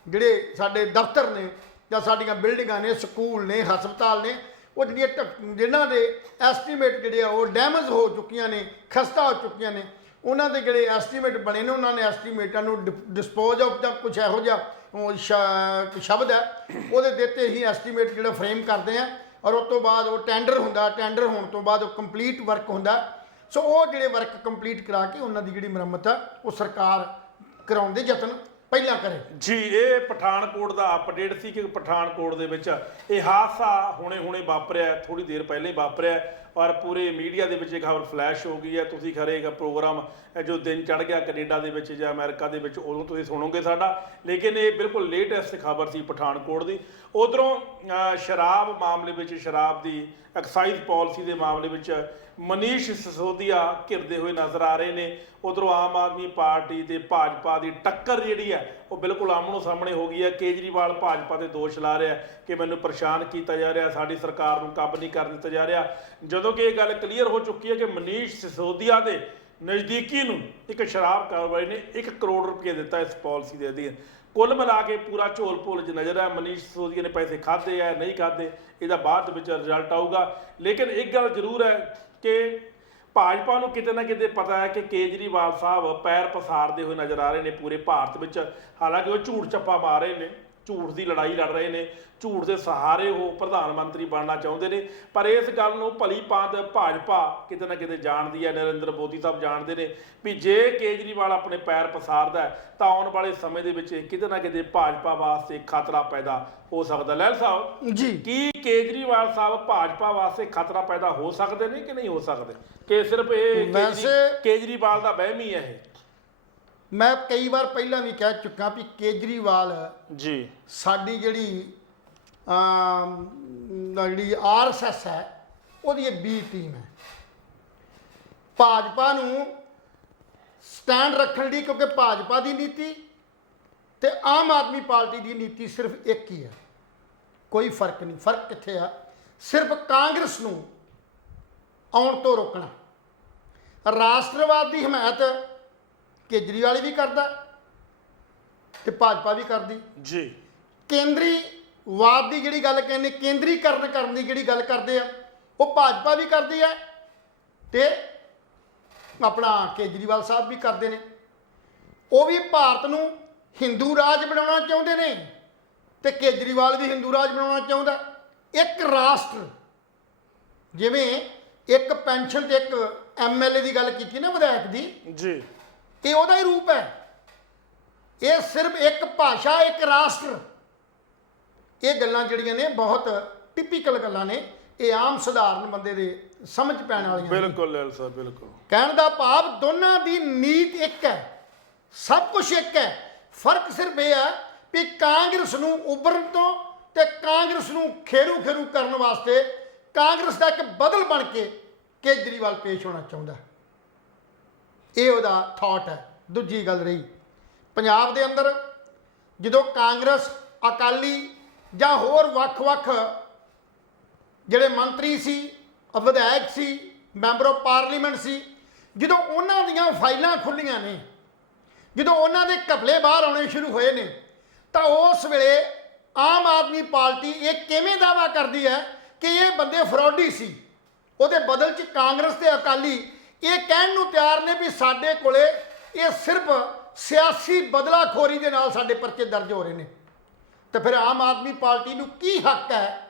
ਜਿਹੜੇ ਸਾਡੇ ਦਫ਼ਤਰ ਨੇ ਜਾਂ ਸਾਡੀਆਂ ਬਿਲਡਿੰਗਾਂ ਨੇ, ਸਕੂਲ ਨੇ, ਹਸਪਤਾਲ ਨੇ, ਉਹ ਜਿਨ੍ਹਾਂ ਦੇ ਐਸਟੀਮੇਟ ਜਿਹੜੇ ਆ ਉਹ ਡੈਮੇਜ ਹੋ ਚੁੱਕੀਆਂ ਨੇ, ਖਸਤਾ ਹੋ ਚੁੱਕੀਆਂ ਨੇ, ਉਹਨਾਂ ਦੇ ਜਿਹੜੇ ਐਸਟੀਮੇਟ ਬਣੇ ਨੇ ਉਹਨਾਂ ਨੇ ਐਸਟੀਮੇਟਾਂ ਨੂੰ ਡਿਸਪੋਜ਼ ਆਫ ਜਾਂ ਕੁਛ ਇਹੋ ਜਿਹਾ ਸ਼ਬਦ ਹੈ ਉਹਦੇ ਦਿੱਤੇ ਹੀ ਐਸਟੀਮੇਟ ਜਿਹੜਾ ਫਰੇਮ ਕਰਦੇ ਆ ਔਰ ਉਸ ਤੋਂ ਬਾਅਦ ਉਹ ਟੈਂਡਰ ਹੁੰਦਾ। ਟੈਂਡਰ ਹੋਣ ਤੋਂ ਬਾਅਦ ਉਹ ਕੰਪਲੀਟ ਵਰਕ ਹੁੰਦਾ। ਸੋ ਉਹ ਜਿਹੜੇ ਵਰਕ ਕੰਪਲੀਟ ਕਰਾ ਕੇ ਉਹਨਾਂ ਦੀ ਜਿਹੜੀ ਮੁਰੰਮਤ ਆ ਉਹ ਸਰਕਾਰ ਕਰਾਉਣ ਦੇ ਯਤਨ ਪਹਿਲਾਂ ਕਰੇ। ਜੀ, ਇਹ ਪਠਾਨਕੋਟ ਦਾ ਅਪਡੇਟ ਸੀ ਕਿ ਪਠਾਨਕੋਟ ਦੇ ਵਿੱਚ ਇਹ ਹਾਦਸਾ ਹੁਣੇ ਵਾਪਰਿਆ, ਥੋੜੀ ਦੇਰ ਪਹਿਲਾਂ ਹੀ ਵਾਪਰਿਆ ਔਰ ਪੂਰੇ ਮੀਡੀਆ ਦੇ ਵਿੱਚ ਇਹ ਖਬਰ ਫਲੈਸ਼ ਹੋ ਗਈ ਹੈ। ਤੁਸੀਂ ਖਰੇਗਾ ਪ੍ਰੋਗਰਾਮ ਜੋ ਦਿਨ ਚੜ ਗਿਆ ਕੈਨੇਡਾ ਦੇ ਵਿੱਚ ਜਾਂ ਅਮਰੀਕਾ ਦੇ ਵਿੱਚ, ਉਦੋਂ ਤੁਸੀਂ ਸੁਣੋਗੇ ਸਾਡਾ, ਲੇਕਿਨ ਇਹ ਬਿਲਕੁਲ ਲੇਟੈਸਟ ਖਬਰ ਸੀ ਪਠਾਨਕੋਟ ਦੀ। ਉਧਰੋਂ ਸ਼ਰਾਬ ਮਾਮਲੇ ਵਿੱਚ, ਸ਼ਰਾਬ ਦੀ ਐਕਸਾਈਜ਼ ਪਾਲਿਸੀ ਦੇ ਮਾਮਲੇ ਵਿੱਚ ਮਨੀਸ਼ ਸਿਸੋਦੀਆ ਘਿਰਦੇ ਹੋਏ ਨਜ਼ਰ ਆ ਰਹੇ ਨੇ। ਉਧਰੋਂ ਆਮ ਆਦਮੀ ਪਾਰਟੀ ਤੇ ਭਾਜਪਾ ਦੀ ਟੱਕਰ ਜਿਹੜੀ ਹੈ ਉਹ ਬਿਲਕੁਲ ਆਮਣੋ ਸਾਹਮਣੇ ਹੋ ਗਈ ਹੈ। ਕੇਜਰੀਵਾਲ ਭਾਜਪਾ ਤੇ ਦੋਸ਼ ਲਾ ਰਿਹਾ ਕਿ ਮੈਨੂੰ ਪਰੇਸ਼ਾਨ ਕੀਤਾ ਜਾ ਰਿਹਾ, ਸਾਡੀ ਸਰਕਾਰ ਨੂੰ ਕਾਬੂ ਨਹੀਂ ਕਰਨ ਦਿੱਤਾ ਜਾ ਰਿਹਾ, ਜਦੋਂ ਕਿ ਇਹ ਗੱਲ ਕਲੀਅਰ ਹੋ ਚੁੱਕੀ ਹੈ ਕਿ ਮਨੀਸ਼ ਸਿਸੋਦੀਆ ਦੇ ਨਜ਼ਦੀਕੀ ਨੂੰ ਇੱਕ ਸ਼ਰਾਬ ਕਾਰੋਬਾਰੀ ਨੇ 1 ਕਰੋੜ ਰੁਪਏ ਦਿੱਤਾ ਇਸ ਪਾਲਿਸੀ ਦੇ ਅਧੀਨ। ਕੁੱਲ ਮਿਲਾ ਕੇ ਪੂਰਾ ਝੋਲ ਭੋਲ 'ਚ ਨਜ਼ਰ ਹੈ। ਮਨੀਸ਼ ਸਿਸੋਦੀਆ ਨੇ ਪੈਸੇ ਖਾਧੇ ਆ ਨਹੀਂ ਖਾਧੇ, ਇਹਦਾ ਬਾਅਦ ਵਿੱਚ ਰਿਜ਼ਲਟ ਆਊਗਾ। ਲੇਕਿਨ ਇੱਕ ਗੱਲ ਜ਼ਰੂਰ ਹੈ ਕਿ ਭਾਜਪਾ ਨੂੰ ਕਿਤੇ ਨਾ ਕਿਤੇ ਪਤਾ ਹੈ ਕਿ ਕੇਜਰੀਵਾਲ ਸਾਹਿਬ ਪੈਰ ਪਸਾਰਦੇ ਹੋਏ ਨਜ਼ਰ ਆ ਰਹੇ ਨੇ ਪੂਰੇ ਭਾਰਤ ਵਿੱਚ। ਹਾਲਾਂਕਿ ਉਹ ਝੂਠ ਚੱਪਾ ਮਾਰ ਰਹੇ ਨੇ, ਝੂਠ ਦੀ ਲੜਾਈ ਲੜ ਰਹੇ ਨੇ, ਝੂਠ ਦੇ ਸਹਾਰੇ ਉਹ ਪ੍ਰਧਾਨ ਮੰਤਰੀ ਬਣਨਾ ਚਾਹੁੰਦੇ ਨੇ। ਪਰ ਇਸ ਗੱਲ ਨੂੰ ਭਲੀ ਭਾਂਤ ਭਾਜਪਾ ਕਿਤੇ ਨਾ ਕਿਤੇ ਜਾਣਦੀ ਹੈ, ਨਰਿੰਦਰ ਮੋਦੀ ਸਾਹਿਬ ਜਾਣਦੇ ਨੇ ਵੀ ਜੇ ਕੇਜਰੀਵਾਲ ਆਪਣੇ ਪੈਰ ਪਸਾਰਦਾ ਤਾਂ ਆਉਣ ਵਾਲੇ ਸਮੇਂ ਦੇ ਵਿੱਚ ਕਿਤੇ ਨਾ ਕਿਤੇ ਭਾਜਪਾ ਵਾਸਤੇ ਖਤਰਾ ਪੈਦਾ ਹੋ ਸਕਦਾ। ਲਹਿਲ ਸਾਹਿਬ ਜੀ, ਕੀ ਕੇਜਰੀਵਾਲ ਸਾਹਿਬ ਭਾਜਪਾ ਵਾਸਤੇ ਖਤਰਾ ਪੈਦਾ ਹੋ ਸਕਦੇ ਨੇ ਕਿ ਨਹੀਂ ਹੋ ਸਕਦੇ, ਕਿ ਸਿਰਫ ਇਹ ਕੇਜਰੀਵਾਲ ਦਾ ਵਹਿਮ ਹੀ ਹੈ? ਇਹ ਮੈਂ ਕਈ ਵਾਰ ਪਹਿਲਾਂ ਵੀ ਕਹਿ ਚੁੱਕਾ ਵੀ ਕੇਜਰੀਵਾਲ ਜੀ ਸਾਡੀ ਜਿਹੜੀ RSS ਹੈ ਉਹਦੀ ਇਹ B ਟੀਮ ਹੈ। ਭਾਜਪਾ ਨੂੰ ਸਟੈਂਡ ਰੱਖਣ ਲਈ, ਕਿਉਂਕਿ ਭਾਜਪਾ ਦੀ ਨੀਤੀ ਤੇ ਆਮ ਆਦਮੀ ਪਾਰਟੀ ਦੀ ਨੀਤੀ ਸਿਰਫ ਇੱਕ ਹੀ ਹੈ, ਕੋਈ ਫਰਕ ਨਹੀਂ। ਫਰਕ ਕਿੱਥੇ ਆ? ਸਿਰਫ ਕਾਂਗਰਸ ਨੂੰ ਆਉਣ ਤੋਂ ਰੋਕਣਾ। ਰਾਸ਼ਟਰਵਾਦ ਦੀ ਹਮਾਇਤ ਕੇਜਰੀਵਾਲ ਵੀ ਕਰਦਾ ਤੇ ਭਾਜਪਾ ਵੀ ਕਰਦੀ ਜੀ। ਕੇਂਦਰੀਵਾਦ ਦੀ ਜਿਹੜੀ ਗੱਲ ਕਹਿੰਦੇ, ਕੇਂਦਰੀਕਰਨ ਕਰਨ ਦੀ ਜਿਹੜੀ ਗੱਲ ਕਰਦੇ ਆ, ਉਹ ਭਾਜਪਾ ਵੀ ਕਰਦੀ ਹੈ ਤੇ ਆਪਣਾ ਕੇਜਰੀਵਾਲ ਸਾਹਿਬ ਵੀ ਕਰਦੇ ਨੇ। ਉਹ ਵੀ ਭਾਰਤ ਨੂੰ ਹਿੰਦੂ ਰਾਜ ਬਣਾਉਣਾ ਚਾਹੁੰਦੇ ਨੇ ਤੇ ਕੇਜਰੀਵਾਲ ਵੀ ਹਿੰਦੂ ਰਾਜ ਬਣਾਉਣਾ ਚਾਹੁੰਦਾ। ਇੱਕ ਰਾਸ਼ਟਰ, ਜਿਵੇਂ ਇੱਕ ਪੈਨਸ਼ਨ ਤੇ ਇੱਕ MLA ਦੀ ਗੱਲ ਕੀਤੀ ਨਾ ਵਿਧਾਇਕ ਦੀ ਜੀ, ਇਹ ਉਹਦਾ ਹੀ ਰੂਪ ਹੈ। ਇਹ ਸਿਰਫ ਇੱਕ ਭਾਸ਼ਾ, ਇੱਕ ਰਾਸ਼ਟਰ, ਇਹ ਗੱਲਾਂ ਜਿਹੜੀਆਂ ਨੇ ਬਹੁਤ ਟਿਪੀਕਲ ਗੱਲਾਂ ਨੇ, ਇਹ ਆਮ ਸਧਾਰਨ ਬੰਦੇ ਦੇ ਸਮਝ ਪੈਣ ਵਾਲੀਆਂ। ਬਿਲਕੁਲ ਲੈਲ ਸਾਹਿਬ, ਬਿਲਕੁਲ। ਕਹਿਣ ਦਾ ਭਾਵ ਦੋਨਾਂ ਦੀ ਨੀਤ ਇੱਕ ਹੈ, ਸਭ ਕੁਝ ਇੱਕ ਹੈ। ਫਰਕ ਸਿਰਫ ਇਹ ਹੈ ਵੀ ਕਾਂਗਰਸ ਨੂੰ ਉਭਰਨ ਤੋਂ ਤੇ ਕਾਂਗਰਸ ਨੂੰ ਖੇਰੂ ਕਰਨ ਵਾਸਤੇ ਕਾਂਗਰਸ ਦਾ ਇੱਕ ਬਦਲ ਬਣ ਕੇ ਕੇਜਰੀਵਾਲ ਪੇਸ਼ ਹੋਣਾ ਚਾਹੁੰਦਾ। ਇਹ ਉਹਦਾ ਥਾਟ ਹੈ। ਦੂਜੀ ਗੱਲ ਰਹੀ ਪੰਜਾਬ ਦੇ ਅੰਦਰ, ਜਦੋਂ ਕਾਂਗਰਸ, ਅਕਾਲੀ ਜਾਂ ਹੋਰ ਵੱਖ-ਵੱਖ ਜਿਹੜੇ ਮੰਤਰੀ ਸੀ, ਵਿਧਾਇਕ ਸੀ, ਮੈਂਬਰ ਆਫ ਪਾਰਲੀਮੈਂਟ ਸੀ, ਜਦੋਂ ਉਹਨਾਂ ਦੀਆਂ ਫਾਈਲਾਂ ਖੁੱਲੀਆਂ ਨੇ, ਜਦੋਂ ਉਹਨਾਂ ਦੇ ਘਪਲੇ ਬਾਹਰ ਆਉਣੇ ਸ਼ੁਰੂ ਹੋਏ ਨੇ, ਤਾਂ ਉਸ ਵੇਲੇ ਆਮ ਆਦਮੀ ਪਾਰਟੀ ਇਹ ਕਿਵੇਂ ਦਾਅਵਾ ਕਰਦੀ ਹੈ ਕਿ ਇਹ ਬੰਦੇ ਫਰੋਡੀ ਸੀ। ਉਹਦੇ ਬਦਲ 'ਚ ਕਾਂਗਰਸ ਤੇ ਅਕਾਲੀ ਇਹ ਕਹਿਣ ਨੂੰ ਤਿਆਰ ਨੇ ਵੀ ਸਾਡੇ ਕੋਲੇ ਇਹ ਸਿਰਫ ਸਿਆਸੀ ਬਦਲਾਖੋਰੀ ਦੇ ਨਾਲ ਸਾਡੇ ਪਰਚੇ ਦਰਜ ਹੋ ਰਹੇ ਨੇ। ਤੇ ਫਿਰ ਆਮ ਆਦਮੀ ਪਾਰਟੀ ਨੂੰ ਕੀ ਹੱਕ ਹੈ